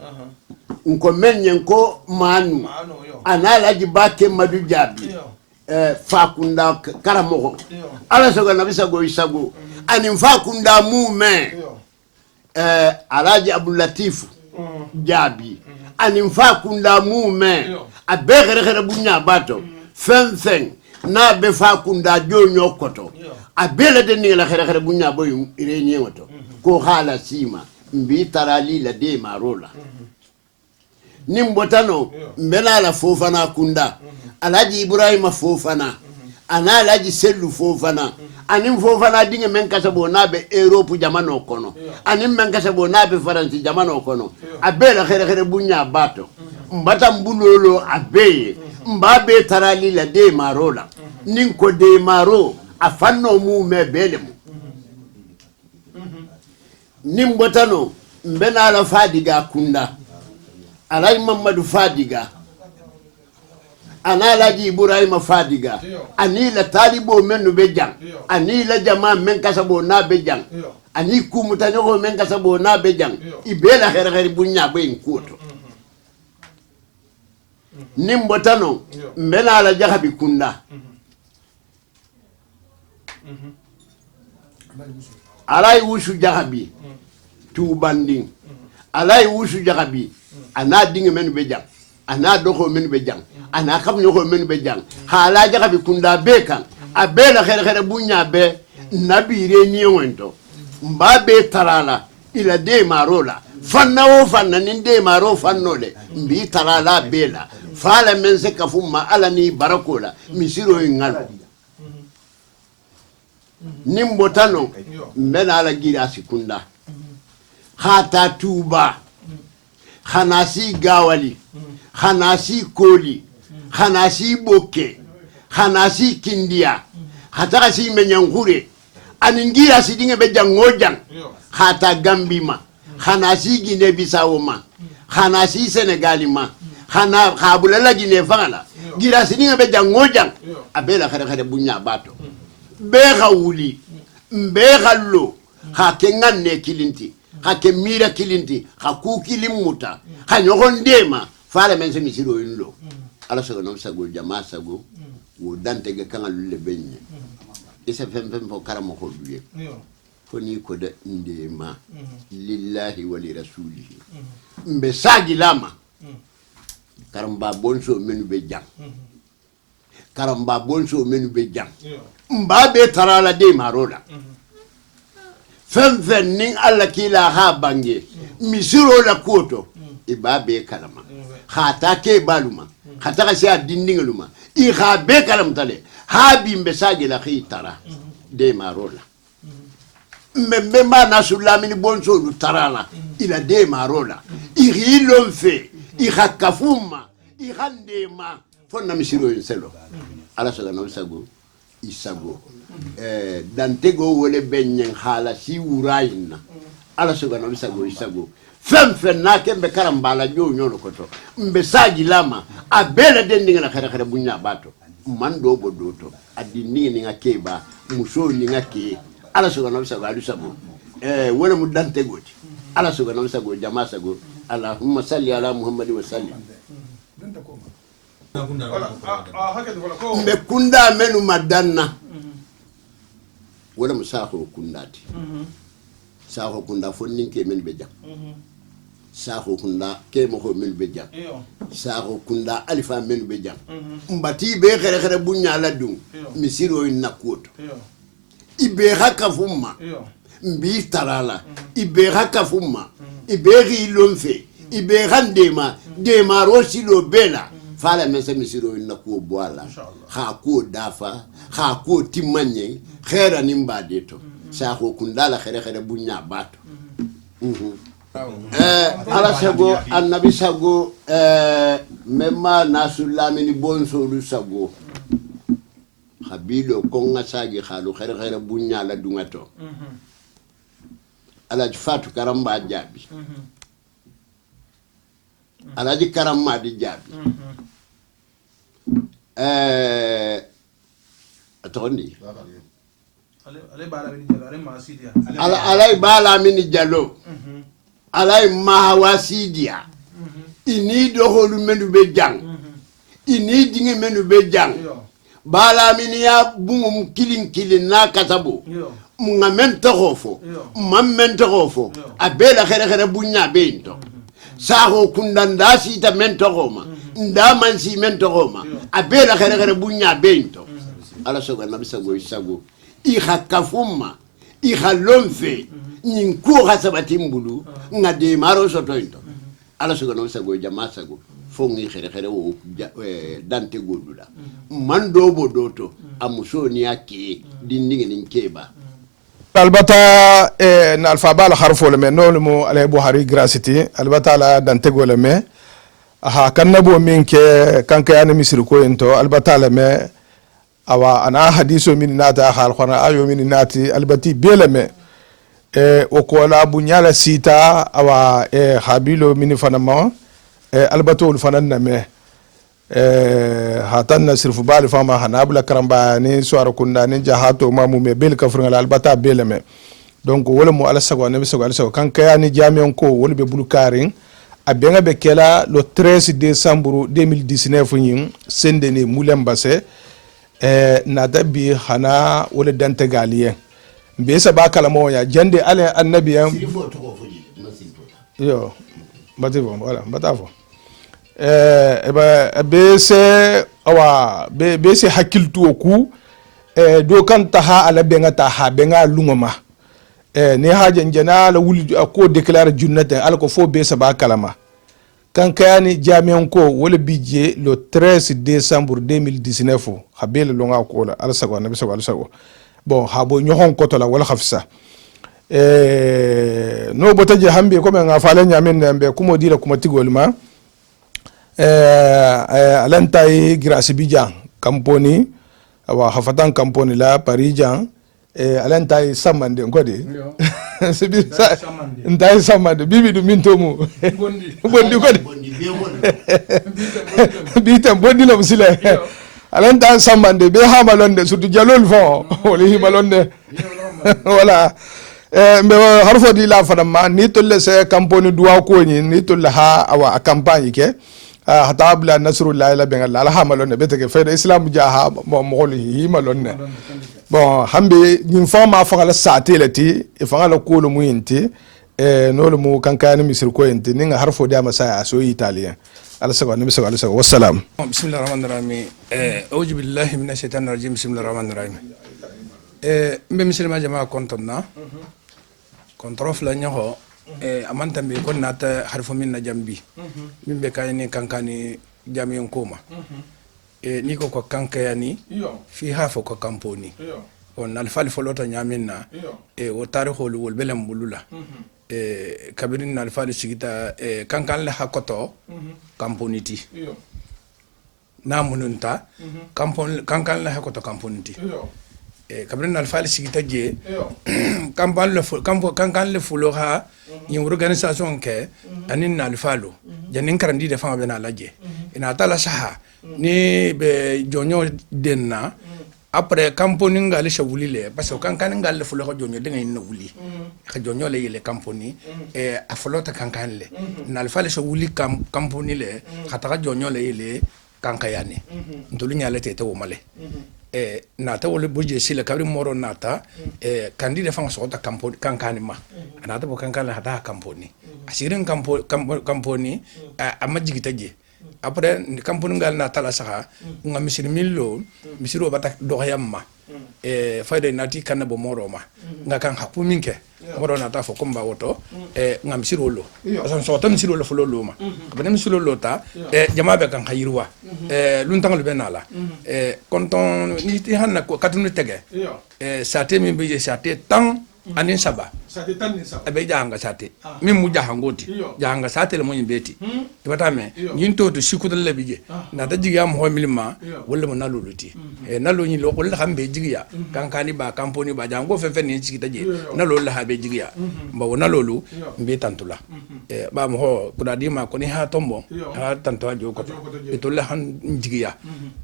nko menyen ko manu analaji bake Madu Diaby fakunda karamogo ala soga nabisa go isago ani fakunda mume alaji Abdul Latif Diaby ani fakunda mume abegere bunya bato fenfen na be fakunda jonyo koto abele de ni la khere bunya boy irenye woto ko hala sima mbi tarali la de marola nimbotano mbena la Fofana kunda alaji Ibrahima Fofana ana alaji Sellu Fofana anim Fofana dinge men kasabo nabe Europe jamano kono anim men kasabo nabe France jamano kono abela khere bunya bato mbata mbulolo abeye mbabe tarali la de marola ninko de maro afanno mu me belemu nimbotano mbena la Fadiga kunda alai Mamadou Fadiga ana laji Ibrahima Fadiga ani la talibo menu be jang ani la jama men kasabo na be jang ani kumuta nyoko men kasabo na be jang ibela khere bunya be nkoto nimbotano mbena la jahabi kunda alai wushu jahabi tubanding alai wushu jahabi ana dinge menu be jang ana doko menu be jang ana kam nyoko menu be jang hala jahabi kunda bekan abela khere bunya be nabire niwento mbabe tarala ila de marola fanna o fanna ninde maro fannole mbi tarala bela fala mense kafuma ala ni barakola misiro ngal nimbotano mbena ala gira sikunda hata Touba khanasi Gawali khanasi Koli khanasi Boke khanasi Kindia hata si menyankure aningira sidinge be jangojang hata Gambima khanasi Guinée Bissau ma khanasi Senegali ma khana khabulala Guinée fangala gira sidinge be jangojang abela khere bunya bato be khawuli mbe khallo ha kenganne kilinti ha kemira kilinti ha kukilimuta ha nyogondema fala mense misiro yinlo ala so no sago jama sago wo dante ga kan lulle benye isa fem fo karamo ko duye foni ko de ndema lillahi wa li rasulihi mbe sagi lama karamba bonso menu be jam karamba bonso menu be jam mbabe tarala de marola fem nin alla kila ha bange misiro la koto ibabe kalama khata ke baluma khata ka sia dindingaluma I khabe kalam tale ha bimbe sagi la khitara de marola membe ma nasulamini bonso du tarala ila de marola I lomfe I khakafuma I khandema fonna misiro selo ala so na sago isago dantego wole benyen hala si wuraina ala so gana isago fem na kembe karambala nyono koto mbe saji lama abela dendinga na khere bunya bato mando bodoto adini ni ngakeba muso ni ngake ala so gana isago alusago wala mu dantego ala so gana isago jama sago Allahumma salli ala Muhammad wa sallim mbe kunda menu madanna wala musaho kundati saho kunda fonnin ke men be jam saho kunda ke mo ko men be jam saho kunda alifa men be jam mbati be khere bunya la dum misiro nakoto ibe hakafuma mbi tarala ibe hakafuma ibe ri lomfe ibe randema de marosilo bela fala mense misiro nako boala ha ko dafa ha ko timanye khera nimba deto sa ko kundala khere bunya bato ala sago annabi sago memma nasulamini bonso du sago habilo konga sagi khalu khere bunya la dungato alaji fatu karamba jabi alaji karamma di jabi atondi alay bala mini jalo alay mahawasidia ini doholu menu be jang ini dinge menu be jang bala mini ya bungum kilin na kasabo munga mento gofo mamento gofo abela khere bunya bento saho kundanda sita mento goma ndama si mento goma abela khere bunya bento ala soga na bisago isago iha kafuma iha lomfe ninku hasabati mbulu ngade maro sotointo ala soga na bisago jama sago fongi khere o dante godula mando bodoto amusoni yake dinninge ninkeba albata na alfabal harfo le men no mo ale buhari gracity albata la dantego le me aha kannabo minke kanka yana misri ko ento albata le me awa ana hadiso min nata hal khana ayo min nati albati bele me o ko la bunyala sita awa habilo min fanama albato fananna me hatan nasrifu bal fama hanabla karamba ni suara kunda ni jahato mamu me bel kafringa albata bele me donc wala mo ala sago nabi sago ala sago kan kaya ni jamion ko wala be bulukarin abenga be kela le 13 décembre 2019 yin sende ni mulembase na dabi hana wala dante galien be sa ba kala mo ya jande ala annabiyan yo bativo voilà batavo bese awa bese hakiltu ku do kan taha ala benga taha benga lungoma ne haje njana la wuli ko déclare junnata ala ko fo bese ba kalama kan kayani jami'an ko wala bije le 13 décembre 2019 habele longa ko la ala sago nabi sago ala sago bon habo nyohon ko to la wala khafsa no botaje hambe ko men afale nyamen nembe kumo dira kuma tigolma alantai grasi bijan kamponi awa hafatan kamponi la parijan alantai samande ngode sibi ntai samande bibi du mintomu bondi ngode bitam bondi la musile alantai samande be ha malonde surtout jalol fo wala hi malonde wala mbe harfo di la fadama ni tolle se kamponi duwa ko ni tolle ha awa campagne ke hatabla nasrullah la bengal la hamalon beteke fayda islam jaha mo mogoli himalon bon hambe nim fama fangala satelati e fangala kolo muyinti no lo mu kankani misir ko yinti ninga harfo da masaya so italien ala sago nabi sallallahu alaihi wasallam bismillahir rahmanir rahim auzu billahi minash shaitanir rajim bismillahir rahmanir rahim mbe muslima jama kontonna kontrof la nyaho amanta mbe ko nata harfo min na jambi min be kayni kankani jamiyon koma ni ko kankayani fi hafo ko kamponi on alfal folota nyaminna o tarihol wol belam bulula kabirin alfal sigita kankan la hakoto kamponiti namununta kankan la hakoto kamponiti kabirin alfal sigita je kankan le fulo ha yin organisation ke anin alfalo janin karandi de fama bena laje ina tala saha ni be jonyo denna après camponi ngal shawuli le parce que kankan ngal le fulo ko jonyo de ngay wuli ka jonyo le yele camponi a folota kankan le na alfalo shawuli camponi le khata jonyo le yele kankayani ntolu nyale tete wo male nata wole boje sile kabri moro nata kandi de fanga sota kamponi kankani ma anata bo kankani hata kamponi asirin kamponi amajigitaje après kamponi ngal nata la saha nga misir millo misiro bata do yamma fayda nati kanabo moro ma nga kan hapu minke moro nata fo komba woto nga misiro lo asan sota misiro lo folo lo ma bana misiro lo ta jama be kan khayirwa luntang le benala konton ni ti hanna ko katunu tege sate mi be sate tan anin saba sate tan ni saba abe jahanga sate min mu jahangoti jahanga sate le mo beti ibata me nyinto to shikudo le bije na ta jiga mo milima wala mo naluluti e nalo nyi lo ko la hambe jigiya kankani ba kamponi ba jango fe ni jigita je nalo la habe jigiya ba wona lolu mbe tantula e ba mo ho kuda dima ko ni ha tombo ha tanto ajo ko to la han jigiya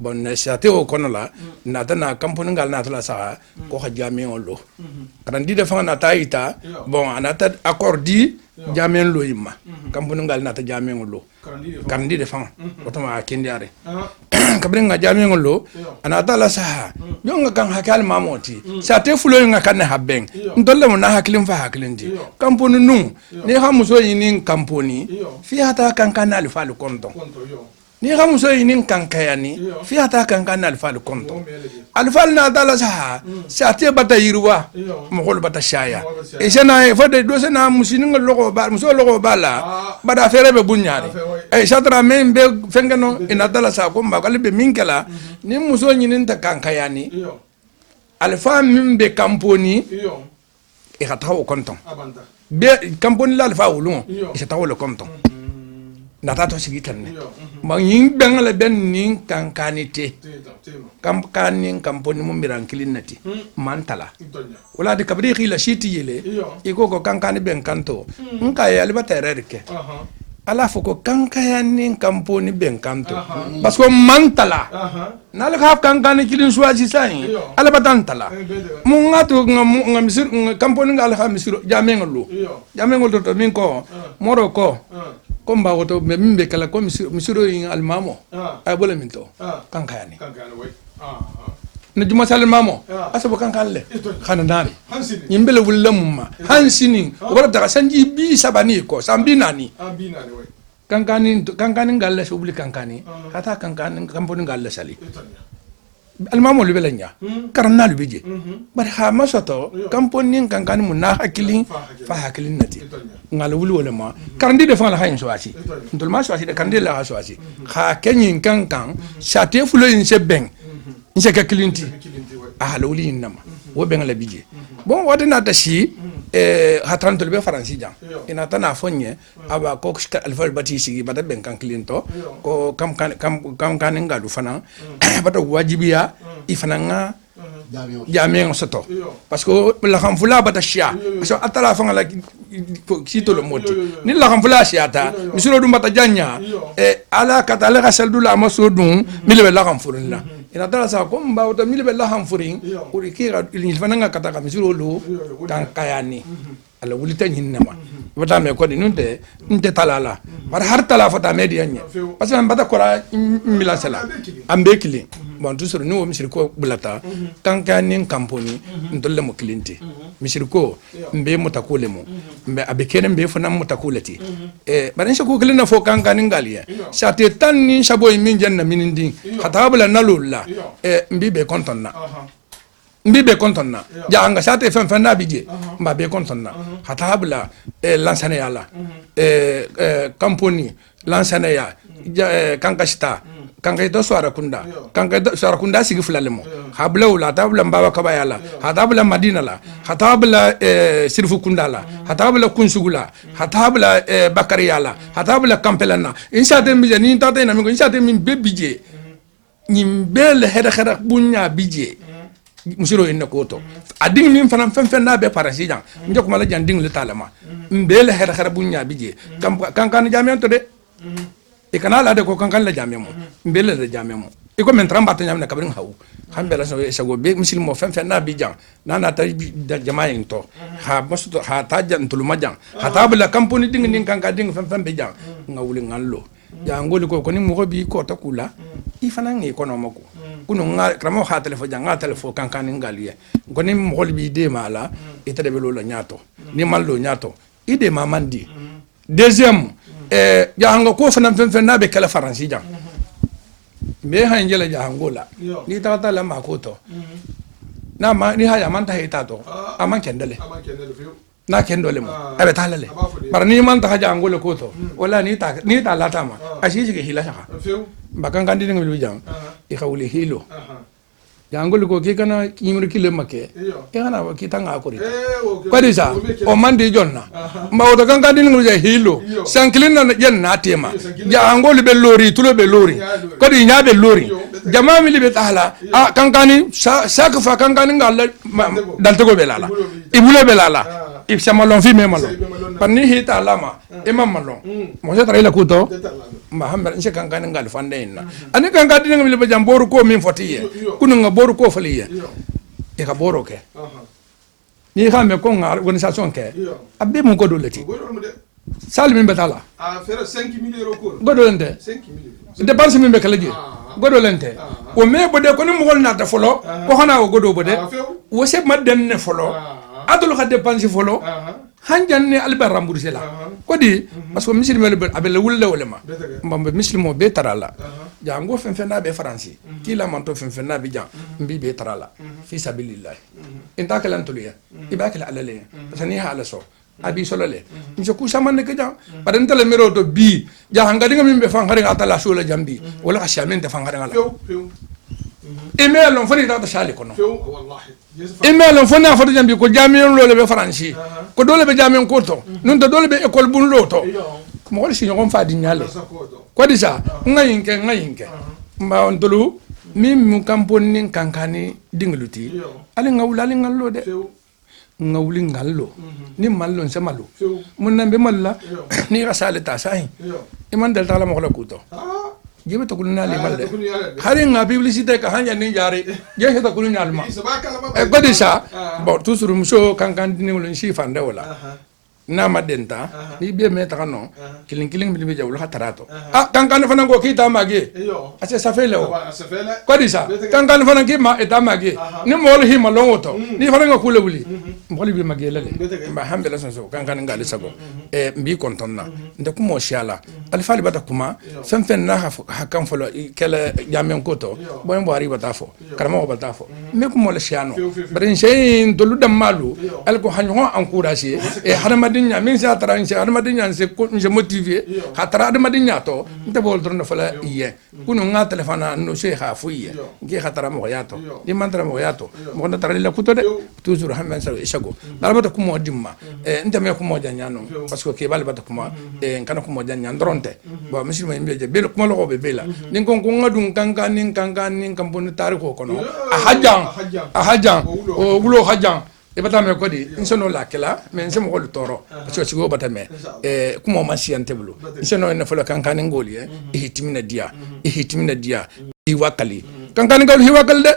bon sate o kono la na ta na kamponi ngal na la sa ko ha jami on lo karandi de fa na ta ita bon anata accordi jamen lo yimma kampuni ngal nata jamen lo karandi de fan otoma kendiare kabrin nga jamen lo anata la saha yonga kan hakal mamoti sa te fulo nga kan habben ndolle mo na haklin fa haklindi kampuni nu ne hamuso yinin kampuni fi hata kan kan alfa le konton ni hamuso yinin kan kayani fi hata kan kan alfa le konton alfa na dala saha sa te bata yirwa mo hol bata shaya e sena e fode do sena musinin logo ba muso logo bala bada fere be bunyari e satra men be fengano ina dala sa ko mba kalbe minkela ni muso yinin ta kan kayani alfa min be kamponi e hata o konton be kamponi la alfa wulun e hata o le konton nata to sigitan ne ma yin bengale ben nin kankanite kampanin kamponi mo miran kilinati mantala wala de kabri khila shiti yele iko ko kankani ben kanto nka ya libata rerke ala foko kankayanin kamponi ben kanto parce que mantala nal khaf kankani kilin suwaji sai ala batantala mo ngato ngam misir kamponi ngal ha misir jamengolo to min ko moroko komba woto membe kala ko misiro yin almamo ay bola minto kankayani way na juma sal mamo asabo kankalle khana nani yimbele wulla mumma hansini wala daga sanji bi sabani ko sambi nani way kankani ngalle subli kankani hata kankani kamponi ngalle sali almamo lu belanya karna lu bije bari ha masoto kamponi kankani munna hakilin fa hakilin nati ngala wuli wala ma karndi de fa la hayin soasi ndol ma soasi de karndi la soasi kha kenyin kankan sate fulo in se ben in se kakilinti ah la wuli nama wo ben la bije bon wadina ta shi hatan tol be faransi jang ina tana fonye aba ko alfal bati sigi bata ben kan kilinto ko kam kan ngadu fana bata wajibiya ifana nga jamien soto parce que la khamfula bata shia parce que atala fanga la kito lo moti ni la khamfula shia ta misuro dum bata janya ala katala gasaldu la masudum milbe la khamfurin la ina tala sa ko mba wata milbe la khamfurin uri kira il fananga kataka misuro lo kan kayani ala wulita hinnama wata me ko ni nunte nte talala par har tala fata medianya parce que mbata kora mila sala ambe kili bon tout sur nous misir ko bulata kankanin kamponi ndolle mo kilinti misir ko mbe mutakule mo mbe abekene mbe fana mutakulati barin shako kilina fo kankanin galiya shate tan ni shabo min janna minindi hatabla nalulla mbi be kontonna mbi be kontonna ja anga shate fen na bije mba be kontonna hatabla lansane yala kamponi lansane ya kankashita kankaito swara kunda sigi fulalemo habla ula tabla mbaba kabaya la hatabla madina la hatabla sirfu kunda la hatabla kunsugula hatabla bakariya la hatabla kampelana insate mije ni tata ina mingo insate min bebije nyimbele heda bunya bije musiro inna koto ading min fana fen na be parasi jang njok mala janding le talama mbele heda bunya bije kankan jamian to de e kana la de ko kankan la jamemo mbele la jamemo e ko men tramba tanya na kabrin hawu hambela so e sago be musil mo fen na bijang nana ta jama'in to ha masu ha tajan tuluma jang ha tabla kampuni ding kanka ding fen be jang ngawuli ngallo ya ngoli ko ni mo bi ko ta kula i fana ngi ko no mako kuno nga kramo ha telefo jang nga telefo kankan ngaliye ngoni mo bi de mala ita de belo la nyato ni mallo nyato ide mamandi deuxième jahango ko fana fen na be kala faransi jang be han jela jahango la ni ta la ma ko to na ma ni ha ya man ta hita to aman kendele na kendole mo abe talale bar ni man ta jahango le ko to wala ni ta la ta ma ashi ke hila shaka bakan kan dinga bi jang i khawli hilo jangol ko ki kana nyimri kile make iyo e kana ki tanga ko ri okay ko di sa o mandi jonna ma o kan kan din ngul hilo sankilin na yen na tema jangol be lori tulo be lori ko di nya be lori jama mi libe tahala a kan kan sa ka fa kan kan ngal dal to go be lala ibule be lala if sama lon fi me malo panni hita lama e mamma lon mo se tra ila kuto Muhammad nse kan kan ngal fande inna ani kan kan din ngam jam boru ko min fotiye kunu nga boru ko faliye e ka boro ke ni ha me ko ngal organisation ke abbe mo godo leti sal min betala a fera 5 millions ko godo lente 5 millions dépense min be kala je godo lente o me bode ko ni mo gol na ta folo ko hana o godo bode wo se madden ne folo adul ka dépense folo hanjan ne alba rembourser la ko di parce que muslimo be abel wulle wala ma mbambe muslimo be tarala jango fen fen na be france ki la manto fen fen na be jan mbi be tarala fi sabilillah inta kala antuliya ibakala alale parce ni hala so abi solole mse ku samane ke jan padan tele mero to bi ja hanga dinga mimbe fan khari ngata la sula jambi wala khashamen te fan khari ngala email on fani ta shali kono wallahi email on fana fata jambi ko jamion lole be franchi ko dole be jamion ko to nun to dole be école bun lo to mo wala si ngon fa di nyale ko di sa ngayinke mba on tolu mi mu kampon nin kankani dingluti ali ngawla ali ngallo de ngawli ngallo ni mallo se mallo mun nambe malla ni rasale ta sai iman dal tala mo ko kuto jebe to kuluna le malde hari nga publicité ka hanya ni jari je ta kuluna alma e godi sa bo toujours muso kankan ni wala shi fande wala na madenta ni be me ta no kilin bi be jawul hatarato kankan fana go kita magi ase sa fele o godi sa kankan fana ki ma eta magi ni mol hi malon woto ni fana go kule wuli mol bi magi lele ba hamdala so kankan ngali sago e mbi kontonna nde ko mo shala alfali bata kuma fen na hakan folo kala jamen koto boy mbo ari bata fo karama bata fo me ko mo le shiano bari sey dolu dam malu al ko hanyo encourager e harama dinya min sa tara nse harama dinya nse ko nse motiver hatara harama dinya to nte bol dron fala iye kuno nga telefona no sey ha fu iye ngi hatara mo yato di mantra mo yato mo na tara la kuto de toujours hamman sa isago dal bata ko mo dimma e nte me ko mo janyano parce que ke bal bata kuma e kana ko mo janya ndronte bo muslimo yimbe je bel kuma logo be bela nin kon ko ngadun kankan nin kampon tariko kono a hajan o wulo hajan e bata me ko di insono la kala men se mo ko toro parce que go bata me e kuma ma siante bulu insono ne folo kankan ngoli e hitimina dia i wakali kankan ngal hi wakal de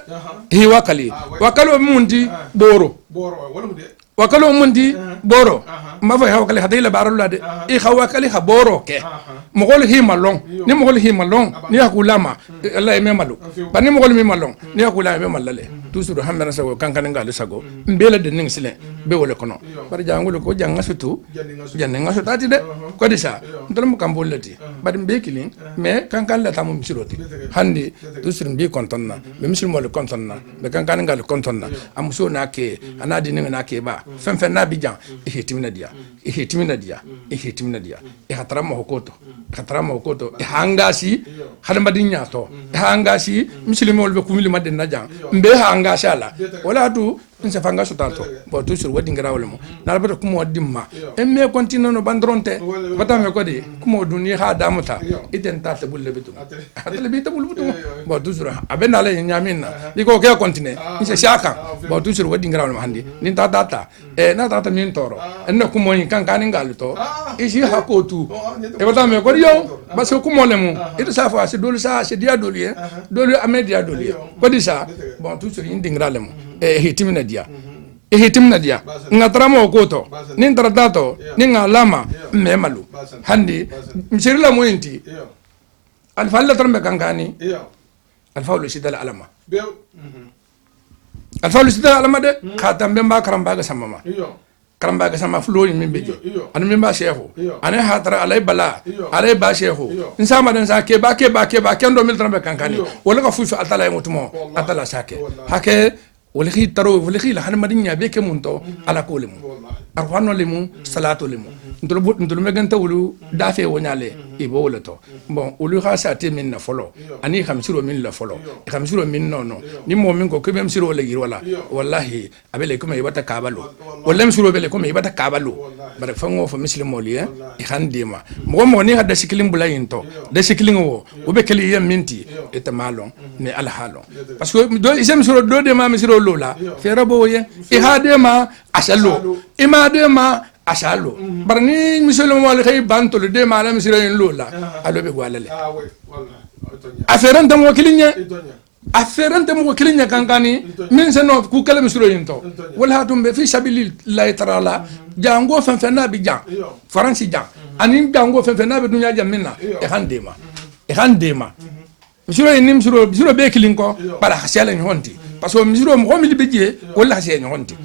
hi wakali wakalo mundi boro wala mu de wakalo mundi boro ma fa hawakali hadila barula de i hawakali ha boro ke mogol hi malong ni mogol hi malong ni akulama Allah me malu bani mogol mi malong ni akulama me malale toujours hamna sago kankan ngal sago mbela de ning sile be wala kono bar jangul ko janga sutu janne ngaso tati de ko disa ndol mo kambolati bar be kilin mais kankan la tamum siroti handi toujours mbi kontonna be musulmo le kontonna be kankan ngal kontonna amso na ke anadi ning na ke ba fen na bijan hitimina dia e hatarama hokoto e hangasi hadamadi nyato hangasi muslimo be kumili madde najan mbe hangasi ala wala du nse fanga sotato bo toujours wadi ngara mo na bata kumo dimma emme continue no bandronte bata me ko di kumo duni ha damuta iten tata bulle bitu atale bitu bulbutu bo toujours abena le nyamina diko ke continue nse shaka bo toujours wadi ngara mo handi nin tata e na tata min toro enna kumo yin kan ngalto isi hakotu e bata me ko yo baso kumo le mo ito safa se dolu sa se dia dolu e dolu amedia dolu e ko di sa bon toujours yin dingra le mo hitimina dia ngatramo koto nin tratato nin alama memalu handi msirila moyinti alfalla tarme kankani alfawlu sidal alama de khatam be mba karamba ga samama karamba ga sama flori min beje an min ba shehu an hatara alay bala alay ba shehu insama dan sa ke ba kendo mil tarme kankani wala ka fufu atala mutumo atala sake hake ولخي ترو ولخي لحن مدينة بيك منتو على كل مو أرفانو لمو صلاة لمو ntolo meganta wulu dafe wonyale ibo wala to bon ulu khasa te min na folo ani khamsiro min la folo khamsiro min no ni mo min ko kebe msiro le wala wallahi abele kuma ibata kabalo wala msiro bele kuma ibata kabalo bare fango fo muslimo liya e khandima mo ni hada sikilin bulayinto da sikilin wo be kali yam minti etamalon ne alhalon parce que do isem siro do de ma msiro lola ferabo ye e hadema asalo e ma de ma asalo barni misolo mo le khay banto le de ma la msiro en lola alo be gwalale aferan tam wakilinya aferan tam wakilinya kankani min seno ku kala msiro yinto wala hatum be fi sabilillahi ta'ala jango fan fan na bi jang faransi jang anin jango fan fan na be dunya jam minna e handema misiro yin misiro be kilin ko para hasela ni honti parce que misiro mo mi libije wala hasela ni honti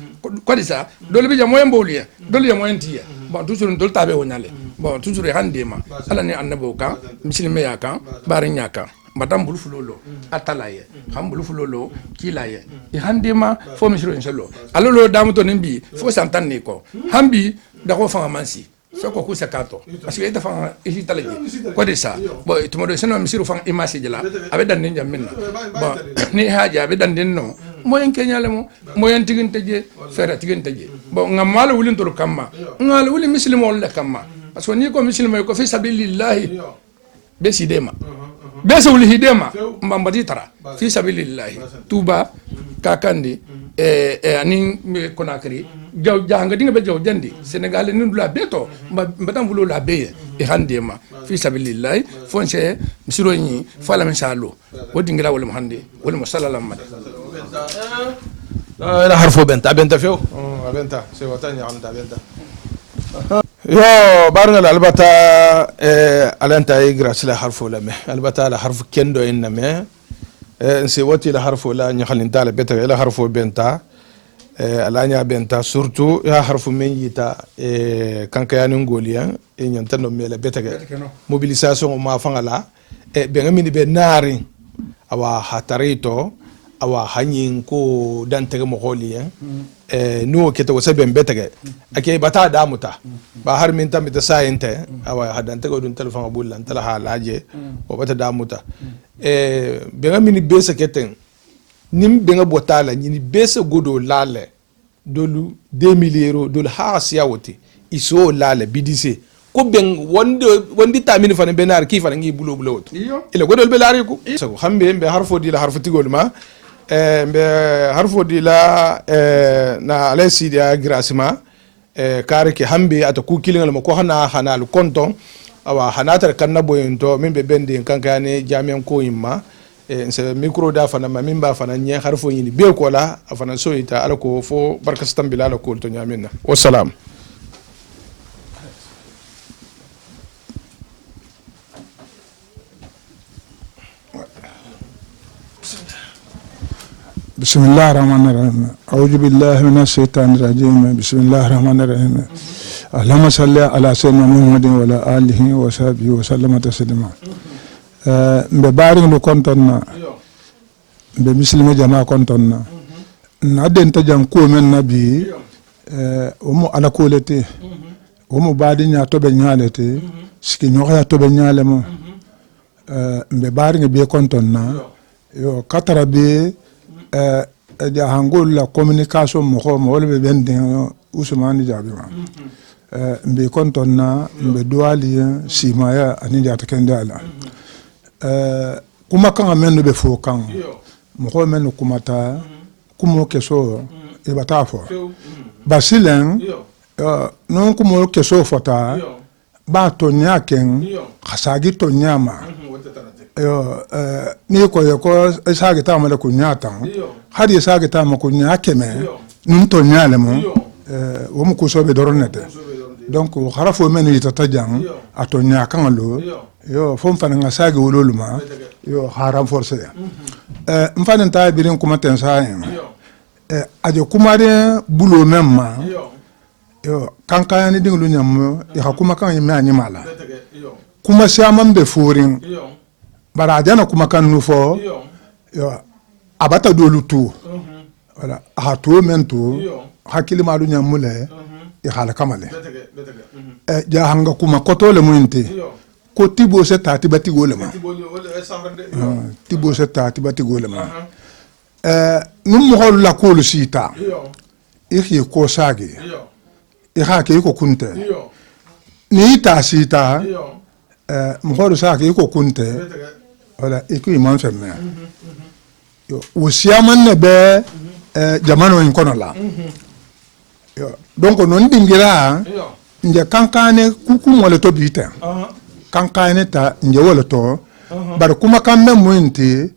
ko disa dole be jam moyen boliya dole jam moyen tiya bon toujours dole tabe wonale bon toujours handema ala ni annabo kan muslime ya kan barinya kan madam bulu fulolo atalaye ham bulu fulolo kilaye e handema fo misiro inshallah alolo damuto nimbi fo santanni ko hambi da ko fa mansi soko ku sakato parce que ita fa isi talaje ko de sa bo to modo seno misiru fa imasi jela abe dan ninja minna bo ni haja abe dan den no moyen kenyale mo moyen tiginte je fera tiginte je bo ngamala wulin to kamma ngala wuli muslimo wala kamma parce que ni ko muslimo ko fi sabilillah be sidema be so wuli hidema mbambati tara fi sabilillah tuba kakandi ani konakri jaw janga dinga be jaw jandi senegal ni dula beto mbatam bulo la beye e handema fi sabilillah fonse misiro ni fala men salo o dingira wala hande wala sallallahu alaihi لا حرفو بنتا فيو بنتا سوى تاني عند بنتا يو بارنا البتا الانتا يقرا سلا حرفو لمه البتا على حرف كندو انما نسيوتي لحرفو لا نخلي نتاع بيتا الى حرفو بنتا alanya benta surtout ya harfu menyita kanka ya ngoliya e nyantano mele betege mobilisation ma fangala e be ngamini be nari awa hatarito awa hanyin ko dantege mo holiya no kete wasa be betege ake bata damuta ba har min tamita sayente awa hadantege dun telefon bulan tala halaje o bata damuta be ngamini be seketen nim benga botala nyini bese godo lale dolu 2000 euro dolu haasiya wote iso lale bidise ko ben wondi tamini fane benar ki fane ngi bulo woto ile godol be lari ko so hambe be harfo di la harfo tigol ma be harfo di la na alesi dia grasima kare ke hambe ata ku kilingal ma ko hana lu konton awa hanatar kanna boyento min be bende kanka ne jamian ko yimma se micro da fana ma min ba fana nya harfo yini be ko la afana so ita ala ko fo barka stambila ala ko to nyaminna wassalam بسم الله الرحمن الرحيم أعوذ بالله من الشيطان الرجيم بسم الله الرحمن الرحيم اللهم صل على سيدنا محمد وعلى آله وصحبه وسلم تسليما مبارك لو كنتنا بمسلم جماعة كنتنا نادين تجام كو من نبي ومو على كولتي ومو بعدين ياتو بنيالتي سكي نوخا ياتو بنيالمو مبارك بي كنتنا yo katara be de hangol la communication mo ko mo le ben den Ousmane Diaby ma mbe kontonna mbe duali simaya ani jata kendala kuma kan men be fo kan mo ko men kuma ta kumo keso e bata fo basilen non kumo keso fota ba to nyaken khasagi to nyama yo ni ko sagi ta mala ko nyata hadi sagi ta ma ko nyakeme nun to nyale mo wo mu ko sobe doronete donc harafo men yi tatajang ato nyakan lo yo fon fan nga sagi wololuma yo haram force mfanen ta birin kuma ten sa aje kumare bulo memma yo kanka ni dinglu nyam ya kuma kan yimi anyimala kuma siamam be forin bara jana kuma kan nufo yo abata dolu tu wala ha to mento hakili malu nyamule hala kamale betege ja hanga kuma koto le muinte yo ko tibo se ta tibati gole ma ti bol wala samrande yo tibo se ta tibati gole ma num mo hol la ko lu sita yo ikhi ko sagi yo ikha ke ko kunte yo ni ta sita yo mo hol sagi ko kunte betege wala iku iman femme yo wosiaman ne be jamano in kono la yo donc non dingira yo nje kankane kuku mole to bita kankane ta nje wala to bar kuma kambe muinti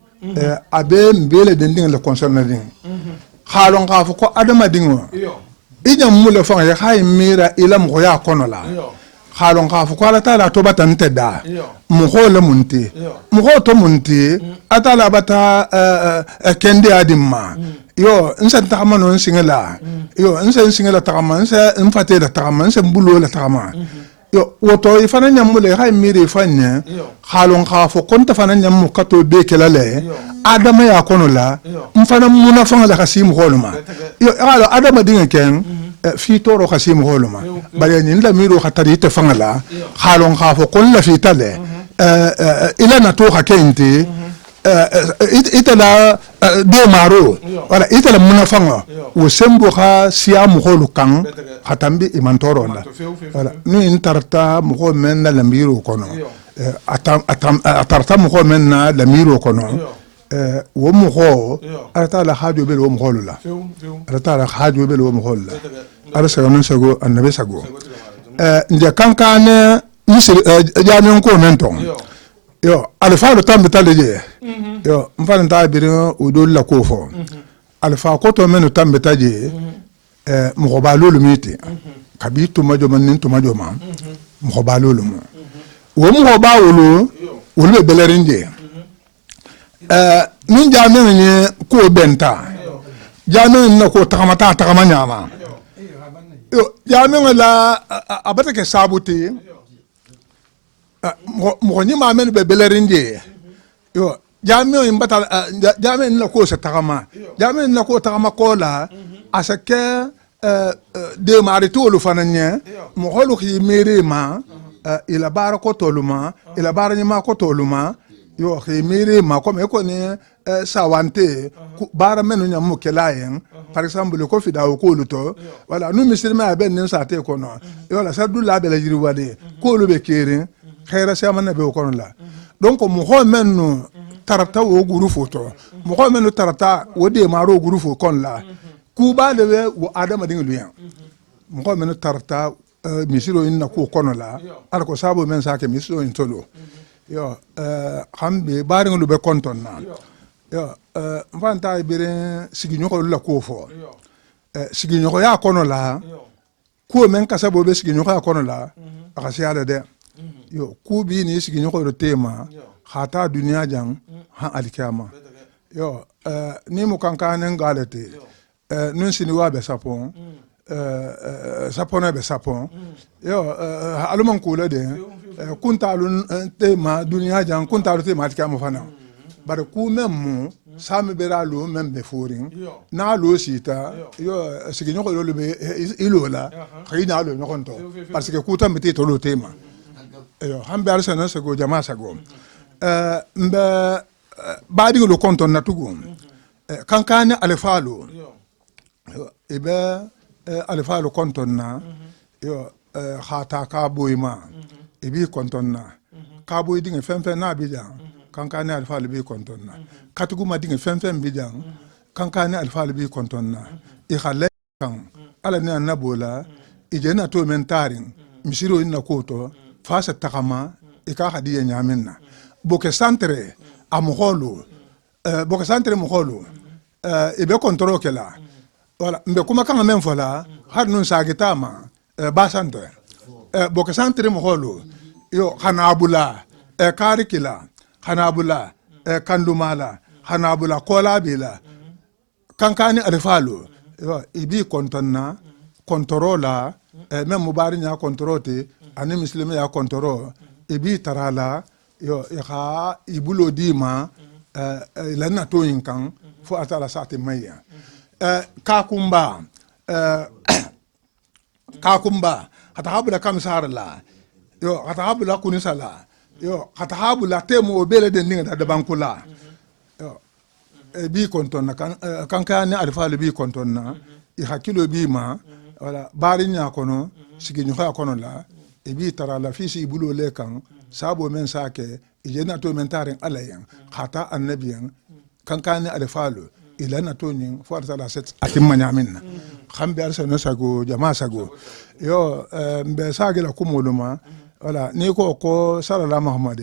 abe mbele dending le concerne ding halon ka ko adama dingo yo ija mule fa ya hay mira ila mo ya kono la yo halon ka ko ala ta to batan te da yo mo ho le munti yo mo ho to munti atala bata kende adimma yo nsa takama no singela yo nsa singela takama nsa mfate da takama nsa mbulo la takama yo woto ifana nyamule hay miri fanya halon khafo konta fana nyamu kato be kelale adama ya kono la mfana muna fanga la kasim holuma yo alo adama dinga ken fi toro kasim holuma bale ni la miro khatari te fanga la halon khafo kon la fi tale ila na to hakenti itala de maro wala itala munafanga wo sembo kha siya muholu kan khatambi imantoro la wala ni intarta muho men na lamiro kono atarta muho men na lamiro kono wo muho atala hajo bel wo muho la atala hajo bel wo muho la ala sago sago annabi sago nje kankane misir jani ko men ton yo alfa do tambe taleje yo mfana ta birin udol la kofo alfa ko to menu tambe taje mo ba lolu miti kabitu majo manin to majo ma mo ba lolu mo wo mo ba wolo wolo be belerinje nun jamen ni ko benta jamen na ko takama nyama yo jamen la abata ke sabuti mo ni ma men be belerinde yo jamio imbata jamen la ko sa takama jamen la ko takama ko la asake de marito lu fananya mo holu ki mere ma ila bara ko toluma ila bara ni ma ko toluma yo ki mere ma ko me ko ni sawante bara menu nya mo kelayen par exemple ko fi dawo ko luto wala nu misirma ben nin sa te ko no yo la sa du la be la jiri wade ko lu be kere khaira sama na be ko la donc mo ho menu tarata wo guru foto mo ho menu tarata wo de maro guru fo kon la ku ba de wo adama dinga luyan mo ho menu tarata misiro inna ko kono la ala ko sabo men sa ke misiro in tolo yo hambe bari ngulu be konton na yo mfanta ibere sigi nyoko la ko fo sigi nyoko ya kono la ko men kasabo be sigi nyoko ya kono la akasi ala de yo ku bi ni sigi nyoko ro tema khata dunia jang ha alikama yo ni mo kankane ngalete nun sini wa be sapon sapona be sapon yo alumon kula de kuntalun tema dunia jang kuntalu tema alikama fana bare ku memmu sami beralo membe forin na lo sita yo sigi nyoko lo be ilola khina lo nyokonto parce que ku tambe to lo tema yo hambe arsana sago jama sago mbe baadi lo konton natugo kankane alefalo ibe alefalo konton na yo khata ka boyma ibi konton na ka boy dinga femfe na bijan kankane alefalo bi konton na katugu ma dinga femfe bijan kankane alefalo bi konton na i khale kan ala ni anabola ijena to mentarin misiro inna koto fasa takama ika hadiya nyaminna boke santre amuholo boke santre muholo ibe kontrol kela wala mbe kuma kanga men fola har nun sagitama ba santre boke santre muholo yo hanabula karikila hanabula kandumala hanabula kola bila kankani arifalo yo ibi kontonna kontrola même mubari nya kontrote ani muslimi ya kontrol ibi tarala yo ya ibulo dima lana to yinkan fo atala sati maya kakumba ka kumba hata habula kamsar la yo hata habula kunisa la yo hata habula temo bele den ninga da bankula yo bi konton na kan kan alfa le bi konton na i hakilo bi ma wala bari nya kono sigi nyoka kono la e bi tara la fisi bulo le kan sabo men sake ijena to men taren alayan hata annabiyan kan kan alfa lo ila na to nyin fo arsa la set atimma nyaminna khambe arsa no sago jama sago yo mbe sage la kumuluma wala ni ko sallallahu muhammad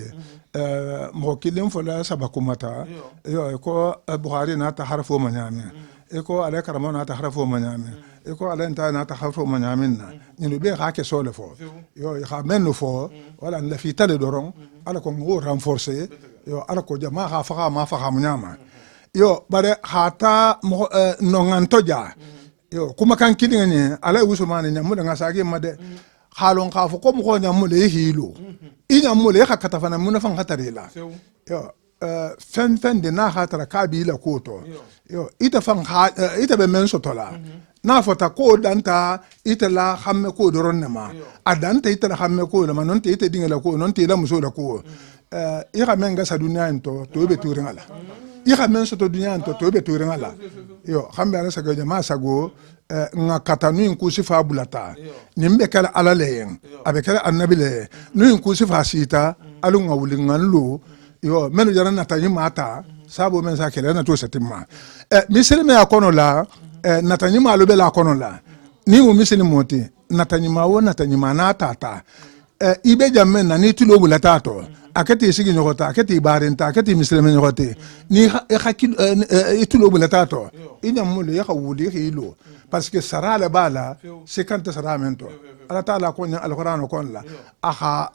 mo kilim fola sabakumata yo ko buhari na ta harfo manyame ko ala karamo na ta harfo manyame ko ala nta na ta harfo manyaminna ni be ha ke sole fo yo ha menno fo wala la fi tade doron ala ko ngo renforcer yo ala ko jama ha fa ma fa manyama yo bare hata no ngantoja yo kuma kan kidinga ni ala usumani nyamu da ngasage made halon ka fo ko mo nyamu le hilo inyamu le ka katafana mun fa ngatarela yo fen de na hatara kabila koto yo ita fan ita be men sotola na fota ko danta ita la hamme ko doron ma adanta ita la hamme ko la non te ita dingala ko non te la muso la ko ira men ga sa dunya to be turingala ira men soto dunya to be turingala yo hambe ana sago jama sago nga katanu ku sifa bulata nimbe kala alaleyen abe kala annabi le nu ku sifa sita alu nga wulingan lu yo menu jara na tanyi mata sabo men sa kele na to setimma misiri me akono la na tanyi ma lo be la akono la ni mu misiri moti na tanyi ma wo na tanyi ma na tata ibe jamme na ni tulo bulata to akati sigi nyogota akati barenta akati misiri me nyogote ni hakil tulo bulata to inyam le ya wuli hilo parce que sara le bala c'est quand sara mento ala taala ko nya alquran ko la aha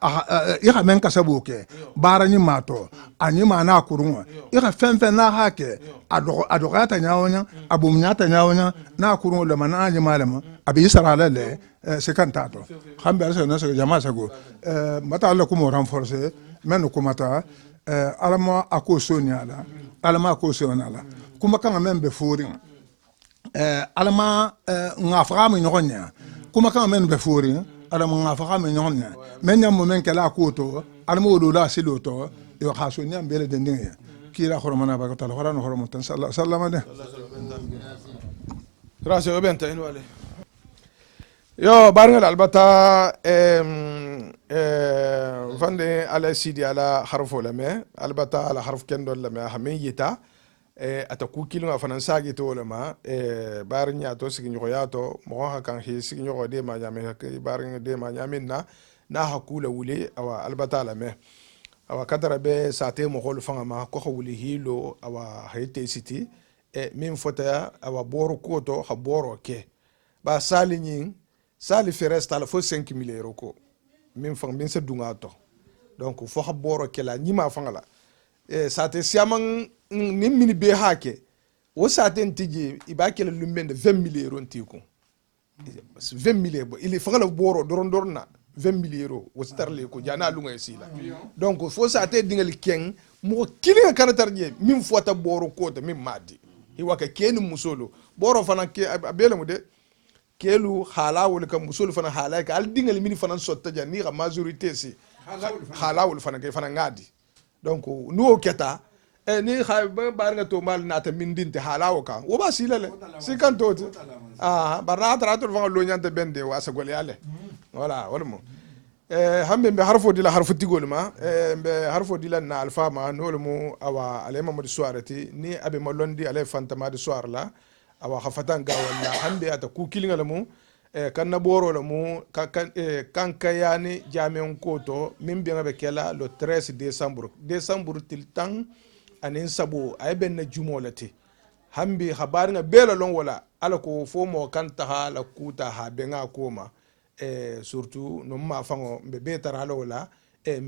ira men kasabuke barani mato ani mana kurunwa ira fen na hake adogata nyawonya abumnyata nyawonya na kurunwa le mana ani malama abi sara le c'est quand tato khambe ala no se jama sago mata ala ko mo renforcer men ko mata alama akosonya la alama akosonya la kuma kan men be forin alama nga fama nyonya kuma kan men be fori alama nga fama nyonya men nyam men kala koto alama wodo la siloto yo khaso nyam bele den dinga kila khormana ba ta khorano khormo tan sallama de rasio benta in wale yo barngal albata fande ala sidi ala harfo lame albata ala harf kendo lame hamiyita ataku kilunga fanan sagi to lama barnya to sigi nyoya to mo ha kan hi sigi nyogo de ma nyame ha barnya de ma nyamin na hakula wuli awa albata lame awa kadara be sate mo hol fanga ma ko wuli hilo awa hayte city min fota awa boro koto ha boro ke ba salinyin sali feresta la fo 5000 euros ko min fang min se dunga to donc fo ha boro ke la nyima fanga la sate siamang ni mini be hake wo saten tiji ibakele lumbende 20 000 euros ntiko 20 000 euros il fanga la boro dorna 20 000 euros wo starle ko jana lunga sila donc fo sate dingal ken mo kilinga karatarje min fota boro ko to min madi i waka ken musolo boro fana ke abele mu de kelu halawul ka musolo fana halaka al dingal min fana sotta jani ga majorité si halawul fana ke fana ngadi donc no keta ni barnga to mal nata min dinte halawo kan wo ba silale si kan toti barna trato fa lo nyante bende wasa gol yale voilà wala mo hambe be harfo dila harfo tigol ma be harfo dila na alfa ma no mo awa ale mamad soirati ni abe malondi ale fantama de soir la awa khafatan ga wala hambe ata ku kilinga la mo kan na boro la mo kan kayani jamen koto min be ngabe kela le 13 décembre til tang anin sabo ay ben na jumolati hambi habar nga bela lon wala ala ko fo mo kan ta la kuta ha be nga koma surtout no ma fango be betara la wala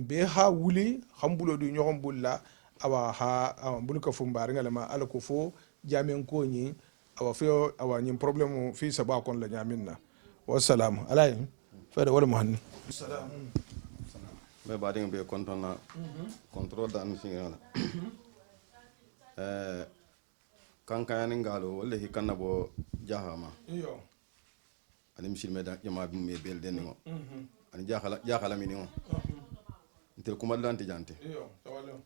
be ha wuli hambulo du nyogom bulla awa ha bulka fu mbar nga ma ala ko fo jamen ko ni awa fo awa nyim problème fi saba kon la nyaminna wassalam alay fere wala muhanni salam me bading be kontona contrôle dan singala kankayani ngalo wala hikanna bo jahama iyo ani misilme da jama bi me bel den ngo ani jaxala mi ngo ntel kuma dante jante iyo tawalo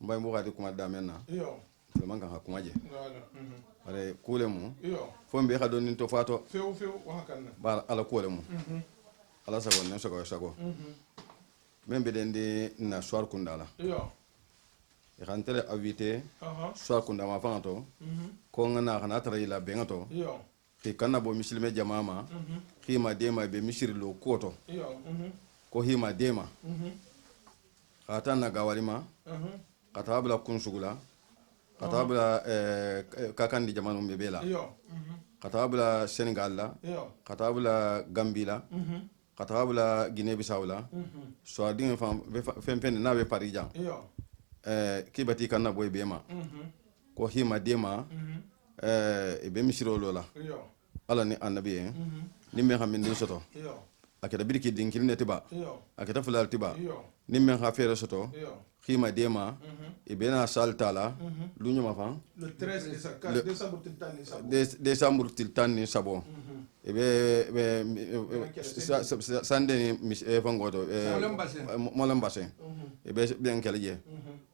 mbay mo gadi kuma da menna iyo le man kan kuma je wala are kule mu iyo fo mbe xadon nin to fato few wa kanna ba ala kule mu ala sago ne sago membe den di na soir kundala iyo e xantere invité aha soir kundama fanto ko ngana xana tara ila bengato iyo ki kanna bo misilme jamama hima dema be misiri lo koto iyo ko hima dema khata na gawalima katabla kunsugula katabla kakandi jamanu be bela iyo katabla senegal la iyo katabla gambila katabla guinée bissau la so dinga fem na be parija iyo kibati kanna boy bema ko hima dema be misiro lola iyo ala ni annabi ni me xam min soto iyo akeda birki din kilne tiba iyo akeda fulal tiba iyo ni me ha fere soto iyo khima dema bena saltala lu nyuma fa le 13 décembre tiltani sabo décembre tiltani sabo be sande ni fangoto molam basen be ben kelje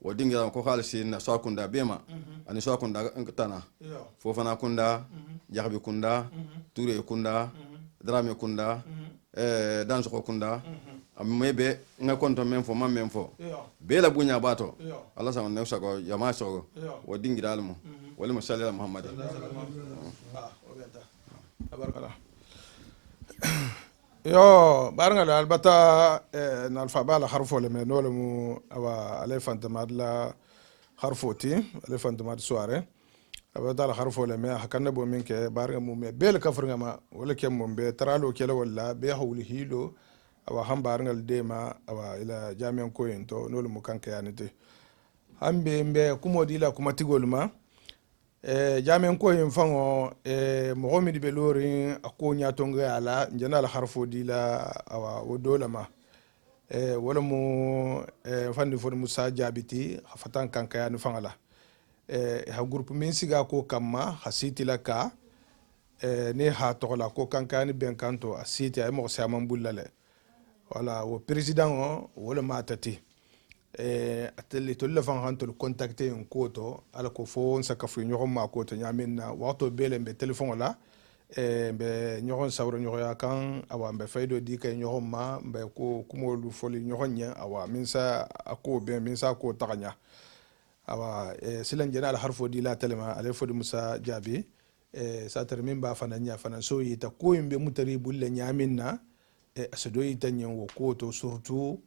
o dingira ko khalsi na sakunda bema ani sakunda tana iyo fofana kunda jahbi kunda touré kunda drame kunda danso kunda mebe nga konto men fo mam men fo iyo bela bunya bato iyo Allah sa ne sago yama sago iyo o dingira almu wala musallala muhammad tabarakala yo barngala albata na alfabala harfo le men nole mu awa ale fantamad la harfoti ale fantamad soare abata la harfo le me hakanna bo min ke barga mu me bel kafringa ma wala kem mu be taralo kela wala be hawli hilo awa han barngal dema awa ila jamian koyento nole mu kanke yanite hambe mbe kumodi la kuma tigolma jamen ko yin fango mo mi be lori ako nya tonga ala njana la harfo di la awa wodola ma wala mo fandi fo musa jabiti hafatan kanka ya no fangala ha groupe min siga ko kamma hasiti la ka ne ha to la ko kanka ni ben kanto asiti ay mo saman bullale wala wo president o wala matati ateli to le fan hanto contacter un koto ala ko fo saka fu ñoxom ma koto ñamin na waxto bele be telephone la be ñoxon sawro ñoxo ya kan awa be faydo di kay ñoxom ma be ko kumolu foli ñoxon nya awa min sa ako be min sa ko taganya awa silan jena al harfo di la telema ale fo di musa jabi sa termin ba fana nya fana so yita ko yimbe mutari bulle ñamin na asado yita nyen wo koto surtout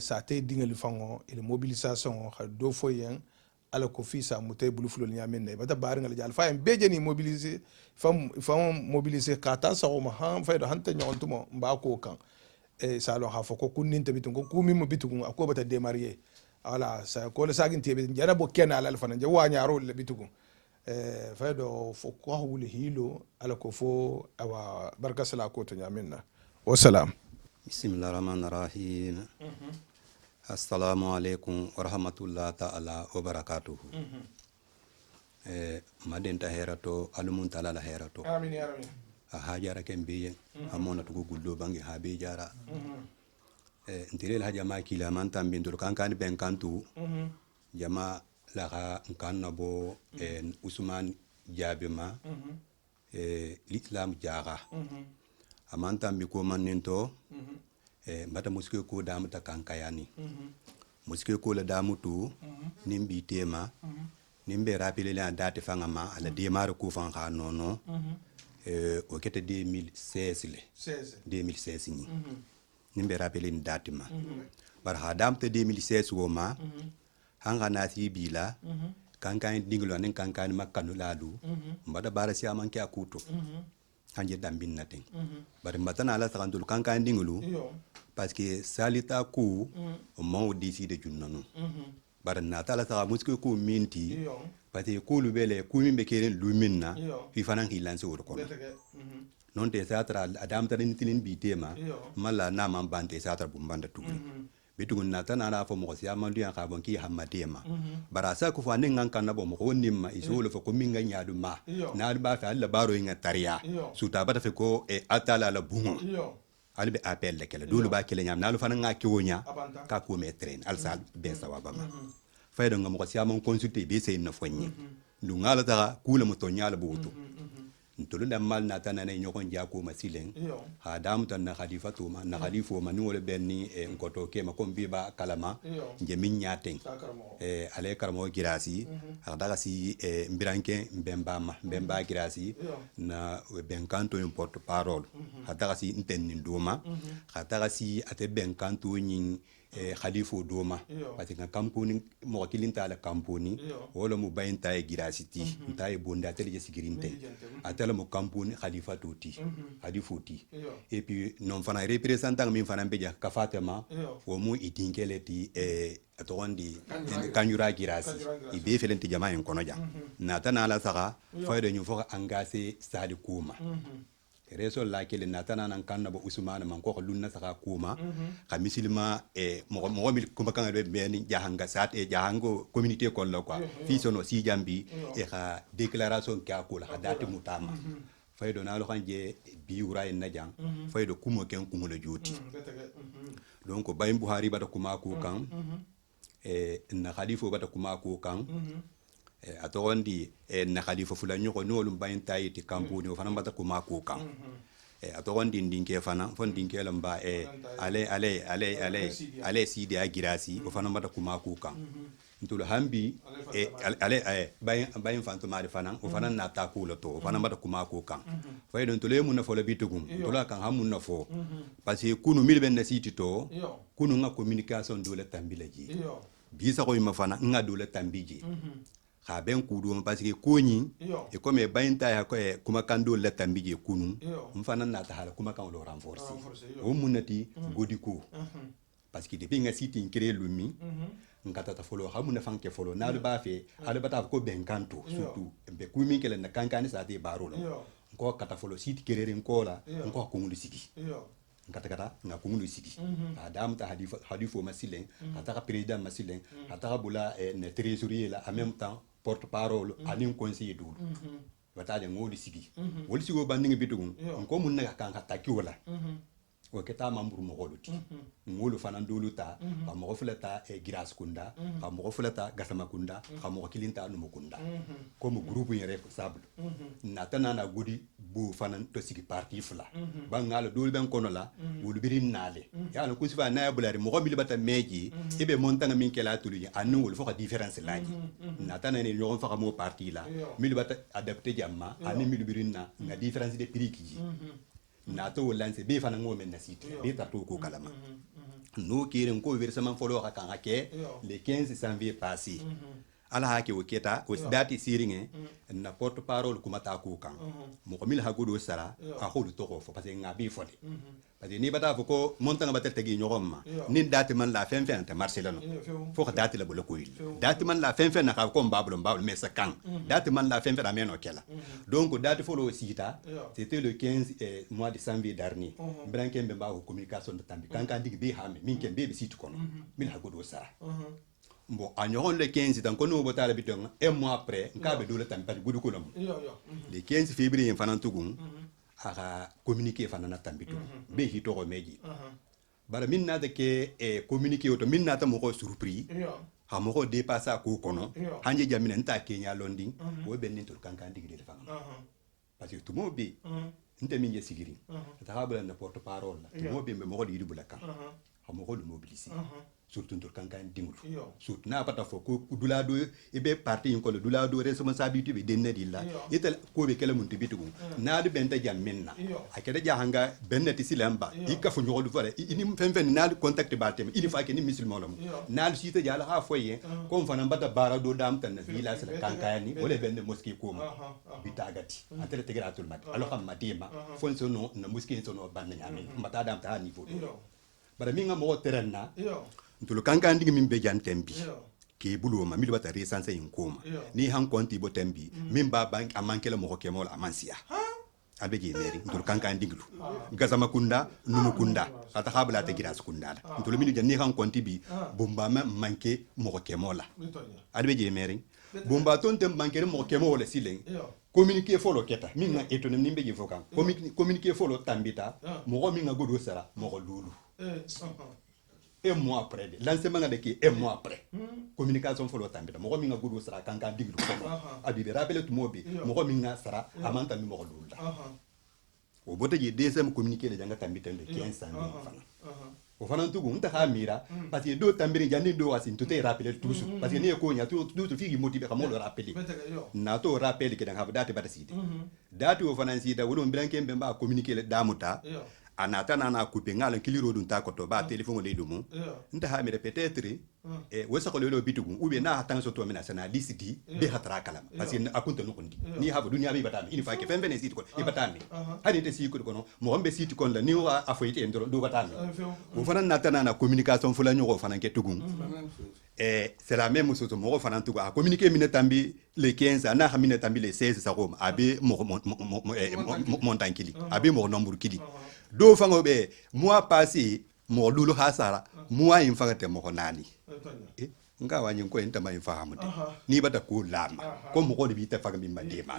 sa te dingali fango ile mobilisation ha do foyen ala ko fi sa mutay bulu fulol nyamen ne bata bar ngal jall fa en bejeni mobiliser fam mobiliser kata sa o ma han fa do hanta nyontumo mba ko kan sa lo ha fo ko kunnin tabitu ko kumi mo bitu ko bata démarrer ala sa ko le sagin tebe jara bo ken ala fana je wa nyaaro le bitu fa do fo ko hawli hilo ala ko fo awa barka sala ko to nyamen na wassalam Bismillahirrahmanirrahim. Assalamu alaikum wa rahmatullahi ta'ala wa barakatuhu. Madenta herato alumun ta'ala la herato. amin ya rabbi Hajara kembiye amona tugo gullo bangi habi jara. Ntire la jama kila man tambindur kan ben kantu. Jama la kan nabo Usman Jabima l'Islam jara. Amanta mi ko manento mbata musike ko damu ta kankayani musike ko la damu tu nimbi tema nimbe rapile la date fanga ma ala démarre ko fan ha nono o kete 2016 le 2016 ni nimbe rapile ni date ma bar ha dam te 2016 wo ma hanga na si bila kankan dinglo nen kankan makanu lalu mbada bara si amanke akuto kanje dambin natin bari matana ala sakandul kankan dingulu parce que salita ku o maw disi de junnanu bari nata ala saka muske ku minti parce que ku lubele ku min be keren luminna fi fanan hilanse wor kono non te satra adam tan tin bi tema mala na man bante satra bu banda tugul bitugun na tan ana fo mo siya man duyan ka bon ki hammadema bara sa ko fa ne ngan kan na bo mo nimma isolo fo ko minga nyaadu ma na ba fa alla baro inga tariya suta bata fe ko e atala la bungo ali be appel le kele dulu ba kele nyam na lu fana nga kiwonya ka ko me train al sal be sawaba ma faydo nga mo siya man consulter be sey na fonyi ndu ngala ta kula mo to nyala buutu ntolu da mal na tan na nyokon ja ko masilen ha dam tan na khalifa to ma na khalifo ma ni wala benni e ngoto ke ma ko biba kalama je min nyaten ale karamo girasi daga si mbiranke mbemba girasi na benkanto un porte parole daga si ntenni doma daga si ate benkanto nyin khalifo doma parce que kampuni mo kilinta la kampuni wala mu bayinta e girasiti nta e bonda tele je sigirinte atala mo kampuni khalifa tuti khalifuti et puis non fana représentant min fana beja ka fatema wo mu idinkele ti atondi kanyura girasi ibe felenti jama en kono ja na tana la saka fayda ñu fo engagé sali kuma reso la kele natana nan kanna bo usmana man ko lunna saka kuma ka misilma mo mil kuma kan be beni jahanga sat jahango communauté ko la quoi fi sono si jambi ka déclaration ka ko la date mutama faydo na lo xanje bi wura en najang faydo kuma ken kuma la joti donc bayim buhari bata kuma ko kan na khalifo bata kuma ko kan atondi na khalifa fula nyoko no lum bayin tayiti kampuni o fana mbata kuma ko kan atondi ndinke fana fon dinke lamba ale sidi agirasi o fana mbata kuma ko kan ntulo hambi ale bayin fantomari fana o fana na ta ko to o fana mbata kuma ko kan faydo ntolo mun na fo la bitugum ntolo kan hamun na fo parce que kunu milben na siti to kunu nga communication dole tambilaji bisa ko mafana nga dole tambiji ha ben kudu parce que koni e comme bayinta ya ko kuma kando la tambije kunu mfana na ta hala kuma kan lo renforcer o munati godiko parce que depuis nga site incré lumi ngata ta folo ha mun fanke folo na ba fe ala bata ko ben kanto surtout be kumi kele na kankani sa te barola ko kata folo site kerere nkola ko ko ngundu siki kata nga kungu siki adam ta hadifo masilen ataka président masilen ataka bula ne trésorier la en même temps porte parole anin conseiller dulu wataje ngodi sigi woli sigo bandingi bitugun ko mun naga kan hataki wala o keta mamburu mogoluti ngolu fanan dulu ta ba mo fulata giras kunda ba mo fulata gasama kunda ba mo kilinta no mukunda ko mu groupe yin responsable natana na gudi bu fanan to sigi parti fula ba ngala dulu ben kono la wulu birin nale ya no kusifa na bulari mo mili bata meji ibe montanga min kela tuluji anu wulu fo différence laji natana ne nyon fa mo parti la mili bata adapté jamma ani mili birin na nga différence de prix ki na to lance be fana ngo men na site be ta to ko kalama no kiren ko versement folo ka kan ake le 15 janvier passé ala hake o keta o dati siringe na porte parole kuma ta ko kan mo ko mil ha godo sara a ko to ko fo parce que ngabi fode parce que ni bata fo ko montanga bata tegi nyogomma ni dati man la fen fen ta marcelano fo ka dati la bolo ko il dati man la fen fen na ka ko mbablo mais ça kan dati man la fen fen ameno kela donc dati fo lo sita c'était le 15 mois de janvier dernier branke mbe ba ko communication de tambi kan kan digi be ha min ken be site kono mil ha godo sara bon a ñogon le 15 tan ko no botala biton un mois après nkabe dole tan pat gudu ko lam le 15 février fanan tugun aka communiquer fanana tambitu be hito ko meji bara min na de ke communiquer auto min na ta mo ko surpris ha mo ko dépasser ko kono hanje jamina nta kenya londing wo ben nin to kankan digi de fanga parce que tout mo be nte min je sigiri ta habla na porte parole tout mo be mo ko di bulaka ha mo ko mobiliser surtout to kankan dingulu surtout na pata fo ko dulado e be parti ko dulado responsabilité be denedi la itel ko be kala mun tibitugo na du benta jamminna akede jahanga bennati silamba ikafu nyodu fare ini fen na du contact batem ini fa ke ni musulman lam na du site jala ha foye ko fana bata bara do dam tan village la kankani wala benne mosquée ko bitagati atele tegratul mat alo xam matima fon so no na mosquée so no banna nyami mata dam ta niveau bara minga mo terenna ntulu kankan digi min be jan tembi ke bulu ma mi bata resanse in koma ni han konti bo tembi min ba bank amankela mo ko mol amansia abe je meri ntul kankan dinglu gazama kunda numu kunda ata khabla ta giras kunda la ntul minu janni kan konti bi bomba ma manke mo kemola abe je meri bomba ton tem manke mo kemola silen communiquer folo keta minga etonem nimbe je fokan communiquer folo tambita mo minga godo sara mo lulu un mois après lancement de qui un mois après communication folo tambita mo minga godo sara kankan dinglu abi rappel tout mobi mo minga sara amanta mi mo lulu o bote je deuxième communiqué le janga tambita le 15 ans o fana tugu nta ha mira parce que do tambiri jandi do wasin to te rappeler toujours parce que ne ko nya to figi motiver ka mo le rappeler na to rappeler ke dan ha date bata sidi date o fana sida wodo mbranke mbemba communiquer le damuta anata na couper ngala kiliro dun ta ko to ba téléphone le dumu nta ha mira peut-être e wesa ko le bitugu ou bien na hatan so to mena sana disidi be hatra kalama parce que akunta no kondi ni ha dunia be batami il faut que fembe site ko e batami hani te site ko no mo hombe site ko la ni wa afoyite endoro do batami o fana nata na communication fula nyoko fana ke tugu c'est la même chose mo fana tugu a communiquer minetambi le 15 ana ha minetambi le 16 sa Rome abe montagne kili abe mo nombre kili do fango be mois passé mo lulu hasara mois in fanga te mo nani nga wanyi ko enta mai fahamu de ni bata ko lama ko mo ko bi ta faga mi madema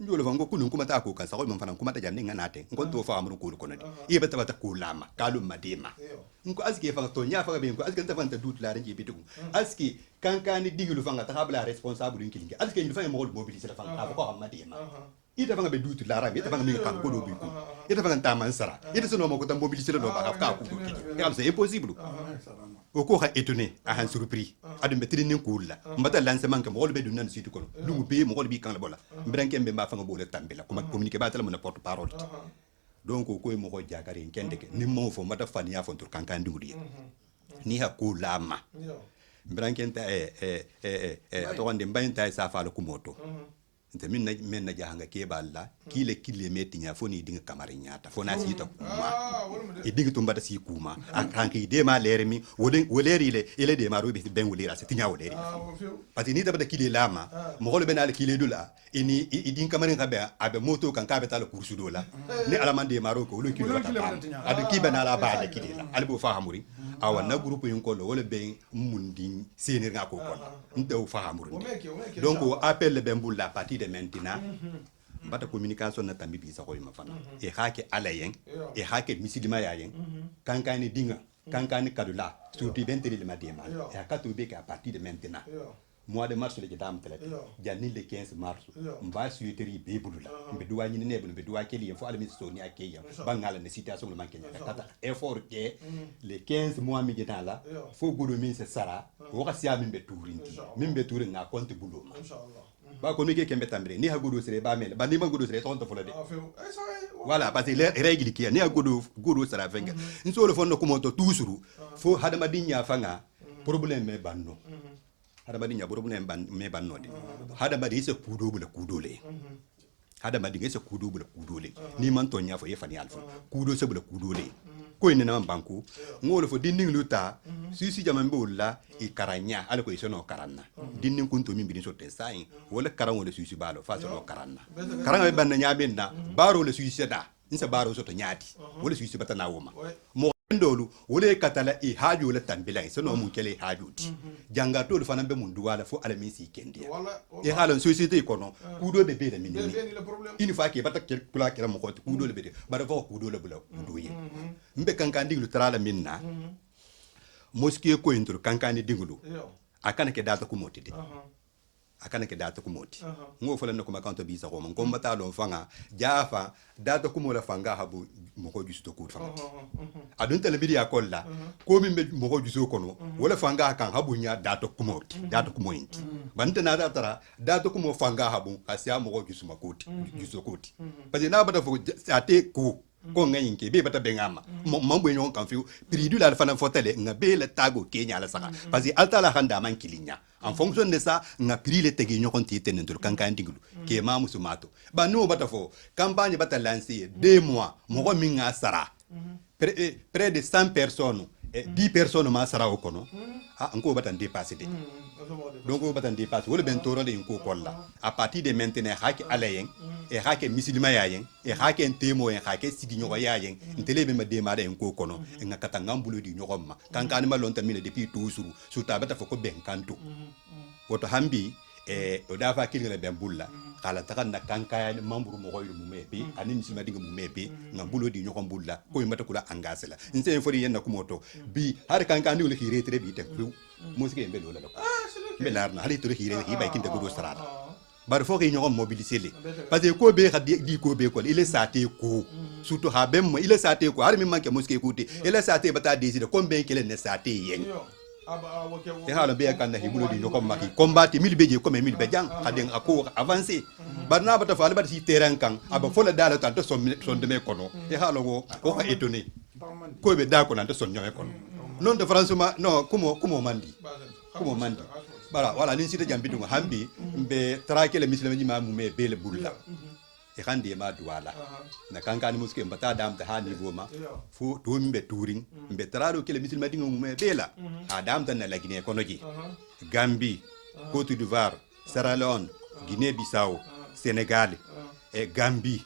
njolo fango kunu kuma ta ko kan sa ko mo fana kuma ta janne ngana te ngo to fahamu ko ko nadi e bata ko lama kalu madema ngo aski fanga to nya faga be ngo aski ta fanta dut la renji bitu aski kankani digulu fanga ta habla responsable nkilinga aski ni fanga mo mobiliser fanga ko madema ita fanga be dutu lara ita fanga mi kan ko do bi ko ita fanga ta mansara ita sono mo ko ta mobiliser do ba ka ko ko c'est impossible o ko ha étonné a han surpris adum be trini kulla mbata lancement ke mo be du nan situ ko lu be mo bi kan la bola mbranke be ma fanga bo le tambela kuma communiquer ba tala mo porte parole donc ko mo ko jakari kende ke ni mo fo mata fani ya fon tur kankan dugudi ni ha ko lama mbranke ta to wande mbayta sa fa la kumoto nte min na jahanga ke balla kile meti nya foni dinga kamari nyata fona sita kuma e dinga tumbata si kuma akanki de ma lermi woleri ile de ma robi ben wolera se tinya woleri pati ni dabada kile lama mo holo benal kile dula ini idin kamari ngabe abe moto kan kabe tala kursu dola ni alamande maroko lo kile adu kibe na la ba de kile la albo fahamuri awa na groupe yin ko lo wala ben mundi senir nga ko kon ntew fahamuri donc appel le ben bulla partie de maintenant bata communication na tambi bi sa ko ma fana e hake alayen e hake misilima yayen kankani dinga kankani kadula surtout 20 le madema e akatu be ka partie de maintenant mois de mars le jadam tele janni le 15 mars mba suiteri be bulula mbe duwa ni ne be duwa keli fo almi soni akeya bangala ne situation le manke tata effort ke le 15 mois mi jadala fo godo min se sara wo ka siya min be turinti min be turin na compte bulo inshallah ba ko ni ke kembe tambre ni ha godo sere ba mel ba ni ma godo sere to fola de voilà parce que les règles qui ni ha godo sera venga nso le fondo ko moto toujours fo hadama dinya fanga problème me banno hadama dinya problème me banno de hadama di se kudole hadama di se kudole ni man to nya fo yefani alfo kudo se bula kudole ko ina na banku ngolo fo dinning luta si jaman bolla e karanya ala ko isono karanna dinning kunto min bidin sotte sain wala karan wala suisi balo fa so karanna karanga be banna nyabenda baro le suisi da insa baro soto nyaati wala suisi batana woma mo ndolu wala katala e haaju la tambila isono mun kele haajuti janga to fana be mun duwala fo ala min si kendia e halan société kono kudo be be da min ni ini fa ke bata kula kira mo ko kudo le be bara fo kudo le bula kudo ye mbe kankandi lu trala minna mosquée ko intur kankani dingulu akana ke data ko motide akana ke data ko moti ngo fola no kuma kanto bisa ko mon ko mata do fanga jafa data ko mo la fanga habu mo ko justo ko fanga adun tele bidia kolla ko min be mo ko justo kono wala fanga kan habu nya data ko moti data ko mointi banta na data data ko mo fanga habu asia mo ko justo makoti justo koti parce que na bata fo ate ko ngayin ke be bata bengama mambo nyon kan fiu pridu la fana fotele nga be le tago kenya la saka parce que alta la handa man kilinya en fonction de ça nga pri le tege nyon konti tenen dur kankan dingulu ke ma musumato ba no bata fo campagne bata lancer 2 mois mo ko minga sara près de 100 personnes et 10 personnes ma sara okono encore bata dépasser de donc bata dépasser wala ben toro de ko kolla à partir de maintenant haki alayen e hake misilima yayen e hake temo en hake sigi nyogo yayen ntele be ma de ma en ko kono en ngakata ngambulo di nyogo ma kan ma lonta mine depuis toujours suta bata foko ben kanto woto hambi e o dafa kilgala ben bulla kala takan na kankaya mamburu mo goyru mumepe ani misilima dinga mumepe ngambulo di nyogo bulla ko mata kula angasela nse en fori yenna kumoto bi har kankani wala ki retre bi te musike en belo la be larna hali to hire hi bay kinte gudo strada bar fo ki ñoom mobiliser le parce que ko be di ko be ko il est saté ko surtout ha bem il est saté ko har mi manke musike ko te il est saté bata décider combien qu'il est saté yen e hala be kan na hibulo di ñoom maki combattre mil beje comme mil be jang haden ako avancer bar na bata fa bata ci terrain kan aba fo la dala tan to son de me kono e hala go ko ha étonné ko be da ko nan to son ñome kono non de franchement non kumo mandi bara wala ni sita jambi dunga hambi mbe trakele mislima ni ma mume bele bulla e khandi ma duwala na kankani muske mbata dam ta ha niveau ma fu to mbe touring mbe trado kele mislima dinga mume bela adam tan la Guinée konoji Gambie Côte d'Ivoire Sierra Leone Guinée Bissau Sénégal e Gambie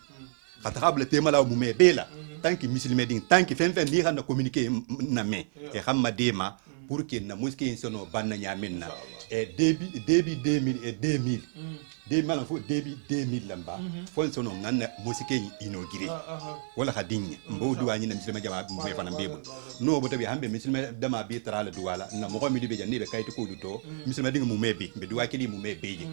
khatabla temala mume bela tanki mislima ding tanki fen ni xana communiquer na me e xamma dema pour que na muske sono banna nyaminna e début 2000 et 2000 2000 fo début 2000 lamba fo sono nganna musike inauguré wala khadinye mbo duwani na mislima jama mo fana mbebo no bo tabi hambe mislima dama bi trala duwala na mo mi dibe janni be kayti ko duto mislima dinga mu mebe be duwa kili mu mebeje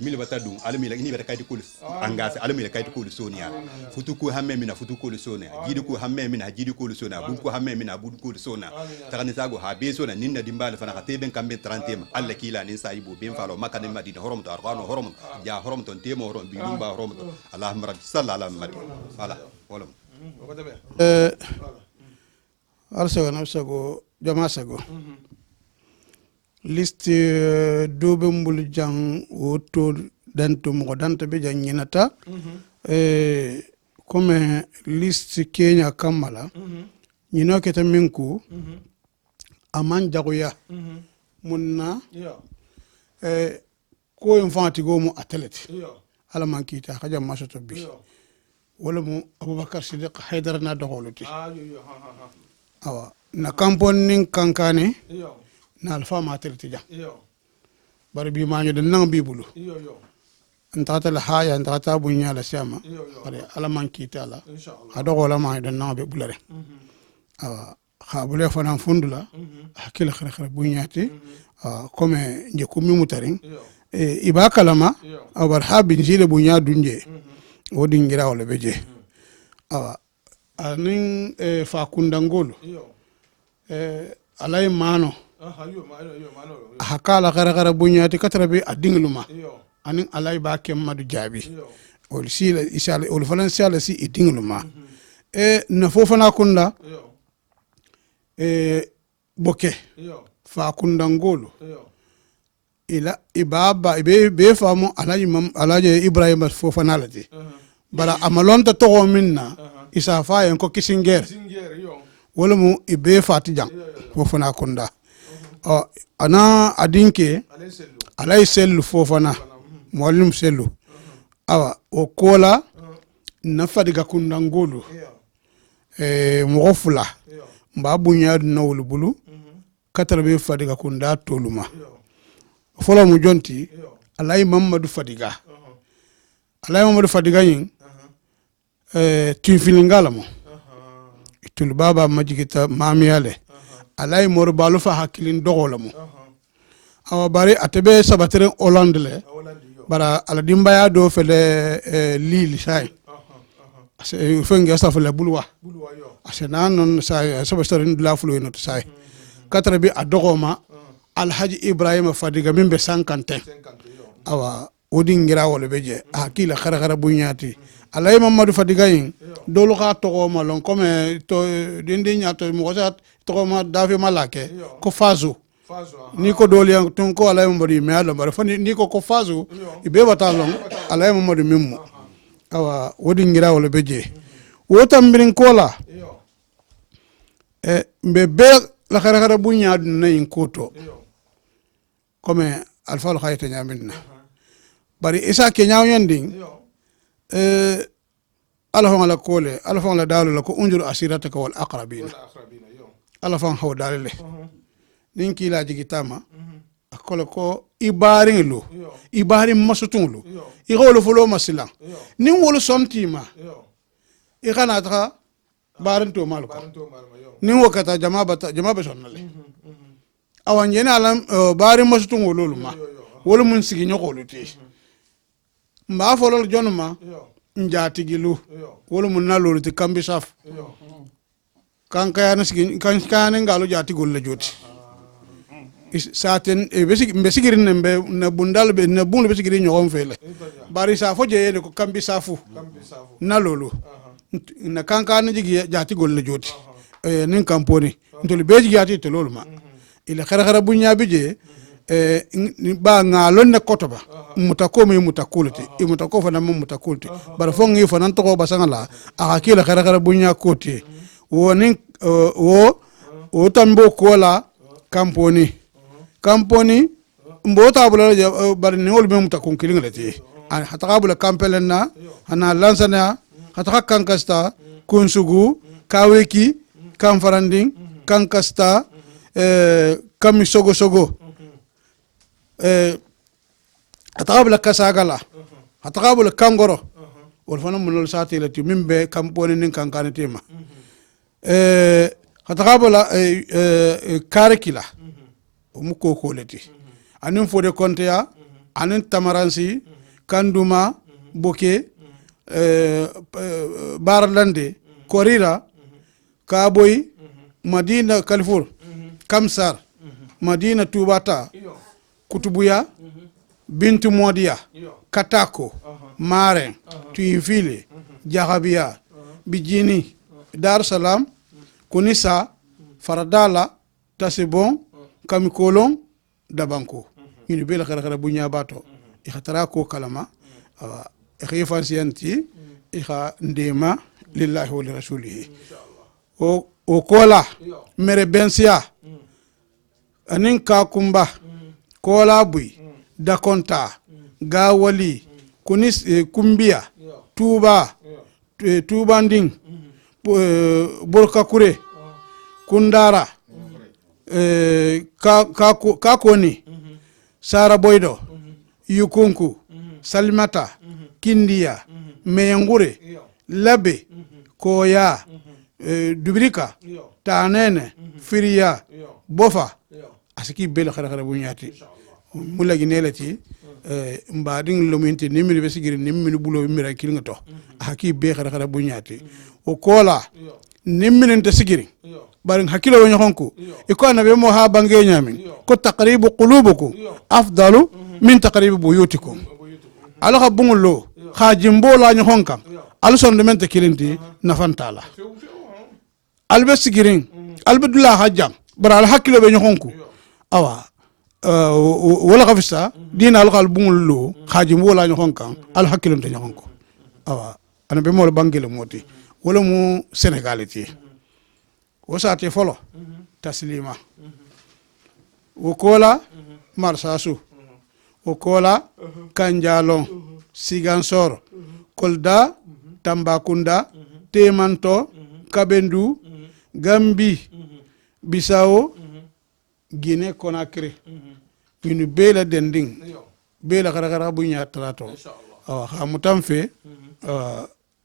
mil bata dum alami la ni be kayti ko angase alami la kayti ko sonia futu ko hamme mina futu ko sonia jidi ko hamme mina jidi ko sonia bu ko hamme mina bu ko sonia takani sago ha be sona ninna dimbal fana khate kambe 30 alla kila nin saibu ben falo makane madina horom to arqano horom ya horom ton temo horom bi lumba horom allahumma rabbi sallallahu alaihi wasallam wala wala alsago nafsago jama sago liste dobe mbul jang woto danto mo danta be janginata comme liste Kenya kamala ñino keta minku aman jagoya munna ko infati go mu athlete ala man kita ka jam masoto bi wala mu Abubakar Siddiq Haydara na doxoluti awa na kampon nin kankane na alfa ma athlete ja bar bi ma ñu de nang bi bulu ntata la haya ntata bu nyala sama bare ala man kita la adogola ma de nang be bulare awa khabule fana fundula hakila khara bu nyati comme nje ko mi mutarin iba kalama abar habin jile bu nya dunje wodi ngira wala beje awa anin fa kundangolo alay mano hakala gara bu nyati katrabi adingluma anin alay ba kem madu jabi ol sila isala ol falansiala si idingluma na fofana kunda boke fa kundangolo ila ibaba be famu alaji Ibrahima Fofana lati bara amalonta to minna isa fa en ko Kissinger wala mu ibe fatijang Fofana kunda ana adinke alay sellu Fofana molim sellu awa o kola na fadiga kunda ngolu mo fula mba bunya nawul bulu katarbe fadiga kunda toluma folo mu jonti alay Mamadou Fadiga yin tin filingala mo tul baba majigita mamiyale alay mor balu fa hakilin dogola mo awa bari atebe sabatere Hollande le bara ala dimbaya do fele lili say ase fenga safale bulwa ase nanon say sabatere ndula fulo no say katrabi adogoma Alhaji Ibrahima Fadiga mimbe 50 awa wodi ngira wala beje hakila khara bunyati alay Mamadou Fadiga yin dolu ka to malon comme to dindi nyato mo sat to ma dafi malake ko fazu ni ko doli ton ko alay Mamadou me ala bar fani ni ko fazu ibe batalon alay Mamadou mimmu awa wodi ngira wala beje wotam birin kola mbebe la khara bunyadu nayin koto comme alfa khayta nyamina bari isa ke nyaaw yanding alafan ala kole alafan ala dalu la ko unjur asirataka wal aqrabina alafan haw dalile nin kila jigitama akole ko ibarin lo ibarin masutun lo i golo folo masilan nin wolo sontima i kana ta barin to mal ko nin wakata jama be sonnale awan jena alam barin masutun wolo ma wolo mun sigi nyokolo te mba folol jonuma njatigilu wolo mun nalolu ti kambi saf kan kayana sigi kan kayana ngalo jatigol la joti saten be sigirin nembe na bundal be na bundu be sigirin nyogom fele bari sa fo jeyede ko kambi safu nalolu na kan kayana jigi jatigol la joti nin kamponi ntoli be jigi jati to lolu ma ile khara bunya bije ba ngalon ne kotoba mutako mi mutakulti i mutako fana mo mutakulti bar fongi fana to ba sangala aka kila khara bunya koti woni o tambo kola kamponi mbo tabula bar ni ol be mutakon kilingalati hata kabula kampelena ana lansana hata kankasta kunsugu kaweki kamfaranding kankasta kamisogo ataqabla kasagala ataqabla kangoro wal fana munol sati lati mimbe kamponi nin kankane tema ataqabla karekila muko ko lati anin fode konteya anin tamaransi kanduma boke barlande korira kaboy madina kalfur kamsar madina tubata kutubuya bintu modiya katako maren tuyinfile jahabiya bijini dar salam kunisa faradala tasibon kamikolon dabanko ini bela kara bunya bato ikhatara ko kalama ikhifansiyanti ikha ndema lillahi wa lirasulihi o kola mere bensia anin kakumba kola bui dakonta gawali kunis kumbia tuba tubanding burkakure kundara kakoni sara boydo yukunku salmata kindia meyangure labe koya dubrika tanene firiya bofa asiki bela khara bunyati mula ginelati mbading lominti nimmi be sigiri nimmi bulo mira kilinga to haki be khara bunyati o kola nimmi nta sigiri barin hakilo wonyo honku iko na be mo ha bange nyamin ko taqribu qulubukum afdalu min taqribi buyutikum ala khabungulo khajimbo la nyo honka al son de mente kilinti nafantala albe sigirin albe dula hajjam bara al hakilo be nyo honku awa wala khafisa dina al qalbun lo khajim wala ñu xonkan al hakilum te ñu xonko awa ana be mo bangele moti wala mu sénégaliti wasate folo taslima wo kola marsasu wo kola kanjalon sigansor kolda tambakunda temanto kabendu gambi bisao Guinée Conakry ñu bela dending bela khara bunya trato awa xamutam fe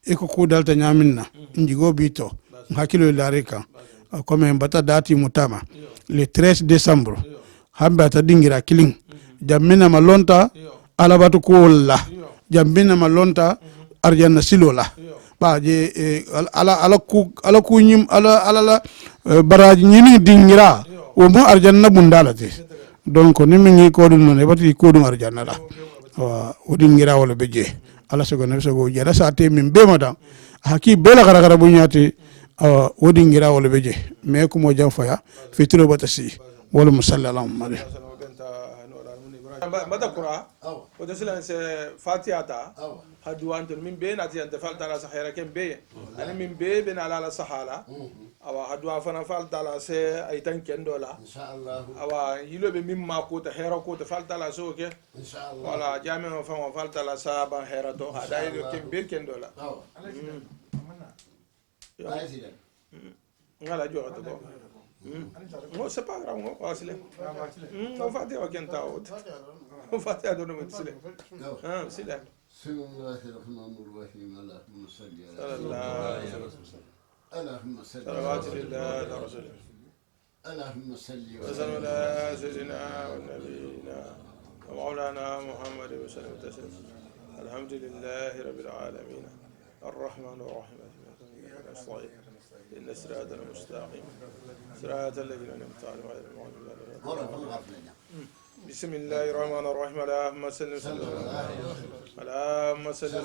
eko ko dalta nyaminna njigo bito hakilo larika comme mbata dati mutama le 13 décembre hamba ta dingira kiling jammina malonta alabatu kolla jammina malonta arjanna silola ba je ala ku nyim ala baraji nyini dingira o mo arjanna bundalati donc ni mi ngi ko dum non e bati ko dum arjanna la wa o dingira wala beje ala sogo ne sogo jara sa te min be madam haki bela gara bunyati o dingira wala beje me ko mo jam faya fitro batasi wala musallala mari mata kura o de silan se fatiyata hadu antul min be nati anta falta la sahira kem be ani min be ben ala la sahala awa hadwa fana faltala se ay tan kendo la inshallah awa yiloɓe min ma kuta hera kuta faltala so ke inshallah wala jamen o fama faltala saban hera to ha dayiɗo ken be kendo la president ngala joxata ko ngo c'est pas grave ngo wasile ngo fati o ken tawot ngo fati a dono met sile sile بسم الله الرحمن الرحيم اللهم صل اللهم صل صلوات لله على رسوله اللهم صل وسلم على سيدنا ونبينا ومولانا محمد وسلم تسليما الحمد لله رب العالمين الرحمن الرحيم نستعين إن الصراط المستقيم صراط الذين أنعمت عليهم غير المغضوب عليهم بسم الله الرحمن الرحيم اللهم صل وسلم اللهم صل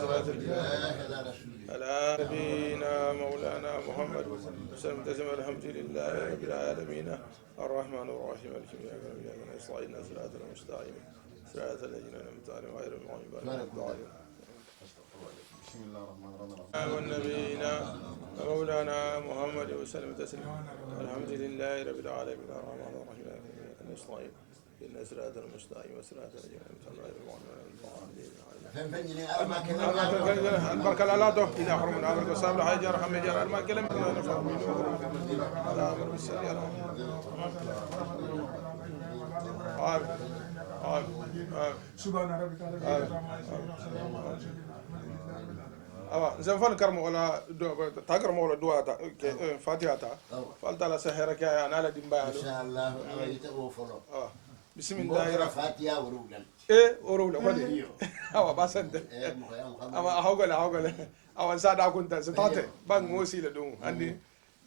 على نبينا مولانا محمد وسلم تسليما الحمد لله رب العالمين الرحمن الرحيم مالك يوم الدين نستعين صراط المستقيم صراط الذين أنعمت عليهم غير المغضوب عليهم بسم الله الرحمن الرحيم والنبينا مولانا محمد وسلم تسليما الحمد لله رب العالمين الرحمن الرحيم نستعين إن صراط المستقيم وصراط الذين أنعمت عليهم البركة لا تو إلى آخر من آخر الصابر حاجة رحمة جار الماكلة من نفهم على أمر بالسيارة سبحان ربك رب العزة عما يصفون awa zan fan karmo wala ta karmo wala duwa ta fatiha ta falta la sahara ka ana la dimba ya inshallah ayita wo folo bismillahir fatiha wurugan oro la wadi awa basante ama hawgala awan sada kunta satate ban ngosi la dum andi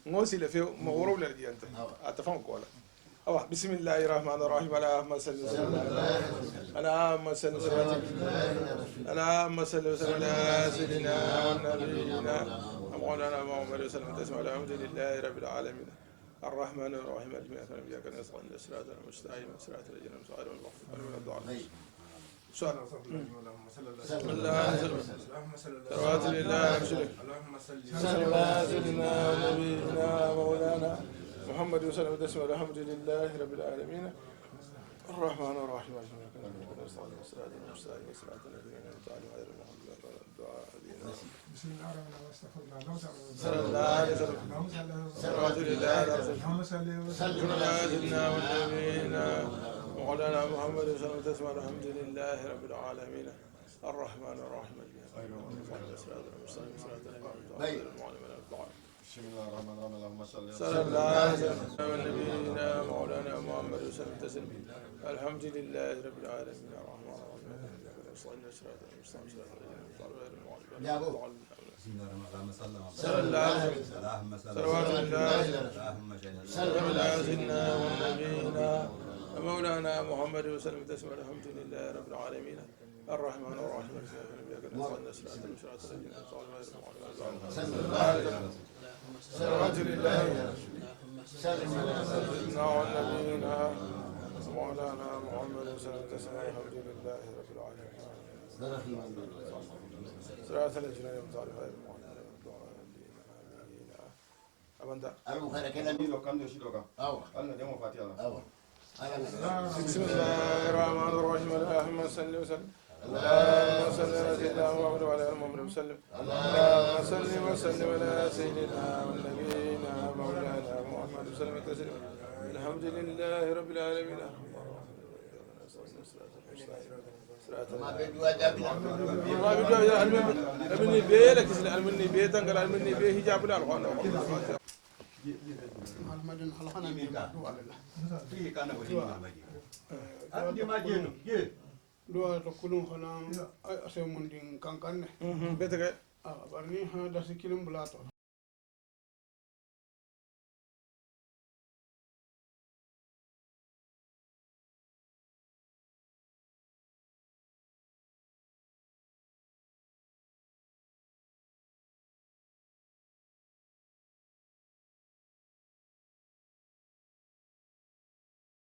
ngosi la fe mo woro la diyanta atafan ko la awa bismillahir rahmanir rahim allahumma salli اللهم صل وسلم اللهم صل وسلم على سيدنا ونبينا مولانا محمد وسلم تسمع الحمد لله رب العالمين الرحمن الرحيم مالك يوم الدين اياك نستعين الصراط المستقيم صراط الذين انعمت عليهم غير المغضوب عليهم ولا الضالين سؤال صلى الله عليه وسلم صلوات لله اللهم صل على سيدنا ونبينا مولانا محمد وسلم تسمع الحمد لله رب العالمين الرحمن الرحيم بسم الله الرحمن الرحيم استغفر الله صلى الله عليه وسلم صلوات لله على رسوله اللهم صل وسلم على سيدنا ونبينا مولانا محمد وسلم تسمع الحمد لله رب العالمين الرحمن الرحيم بسم الله الرحمن الرحيم اللهم صل صلى الله عليه وسلم على نبينا مولانا محمد وسلم تسليما الحمد لله رب العالمين الرحمن الرحيم صراط المستقيم صلى الله عليه وسلم اللهم صل صلوات الله اللهم صلى على سيدنا ونبينا مولانا محمد وسلم تسمع الحمد لله رب العالمين الرحمن الرحيم صلوات الله سيدنا ونبينا مولانا محمد وسلم تسمع الحمد لله رب العالمين صراط الذين أنعمت عليهم أبدا بسم الله الرحمن الرحيم اللهم صل وسلم اللهم صل على سيدنا محمد وعلى ال محمد وسلم اللهم صل وسلم على سيدنا ونبينا مولانا محمد وسلم تسليما الحمد لله رب العالمين المني بيلك المني بيتن قال المني بيه حجاب القرآن محمد خلقنا من بعد في كان ولي دوا تقولون خنا أسمون دين كان كان بيتك برني هذا سكيلم بلاطو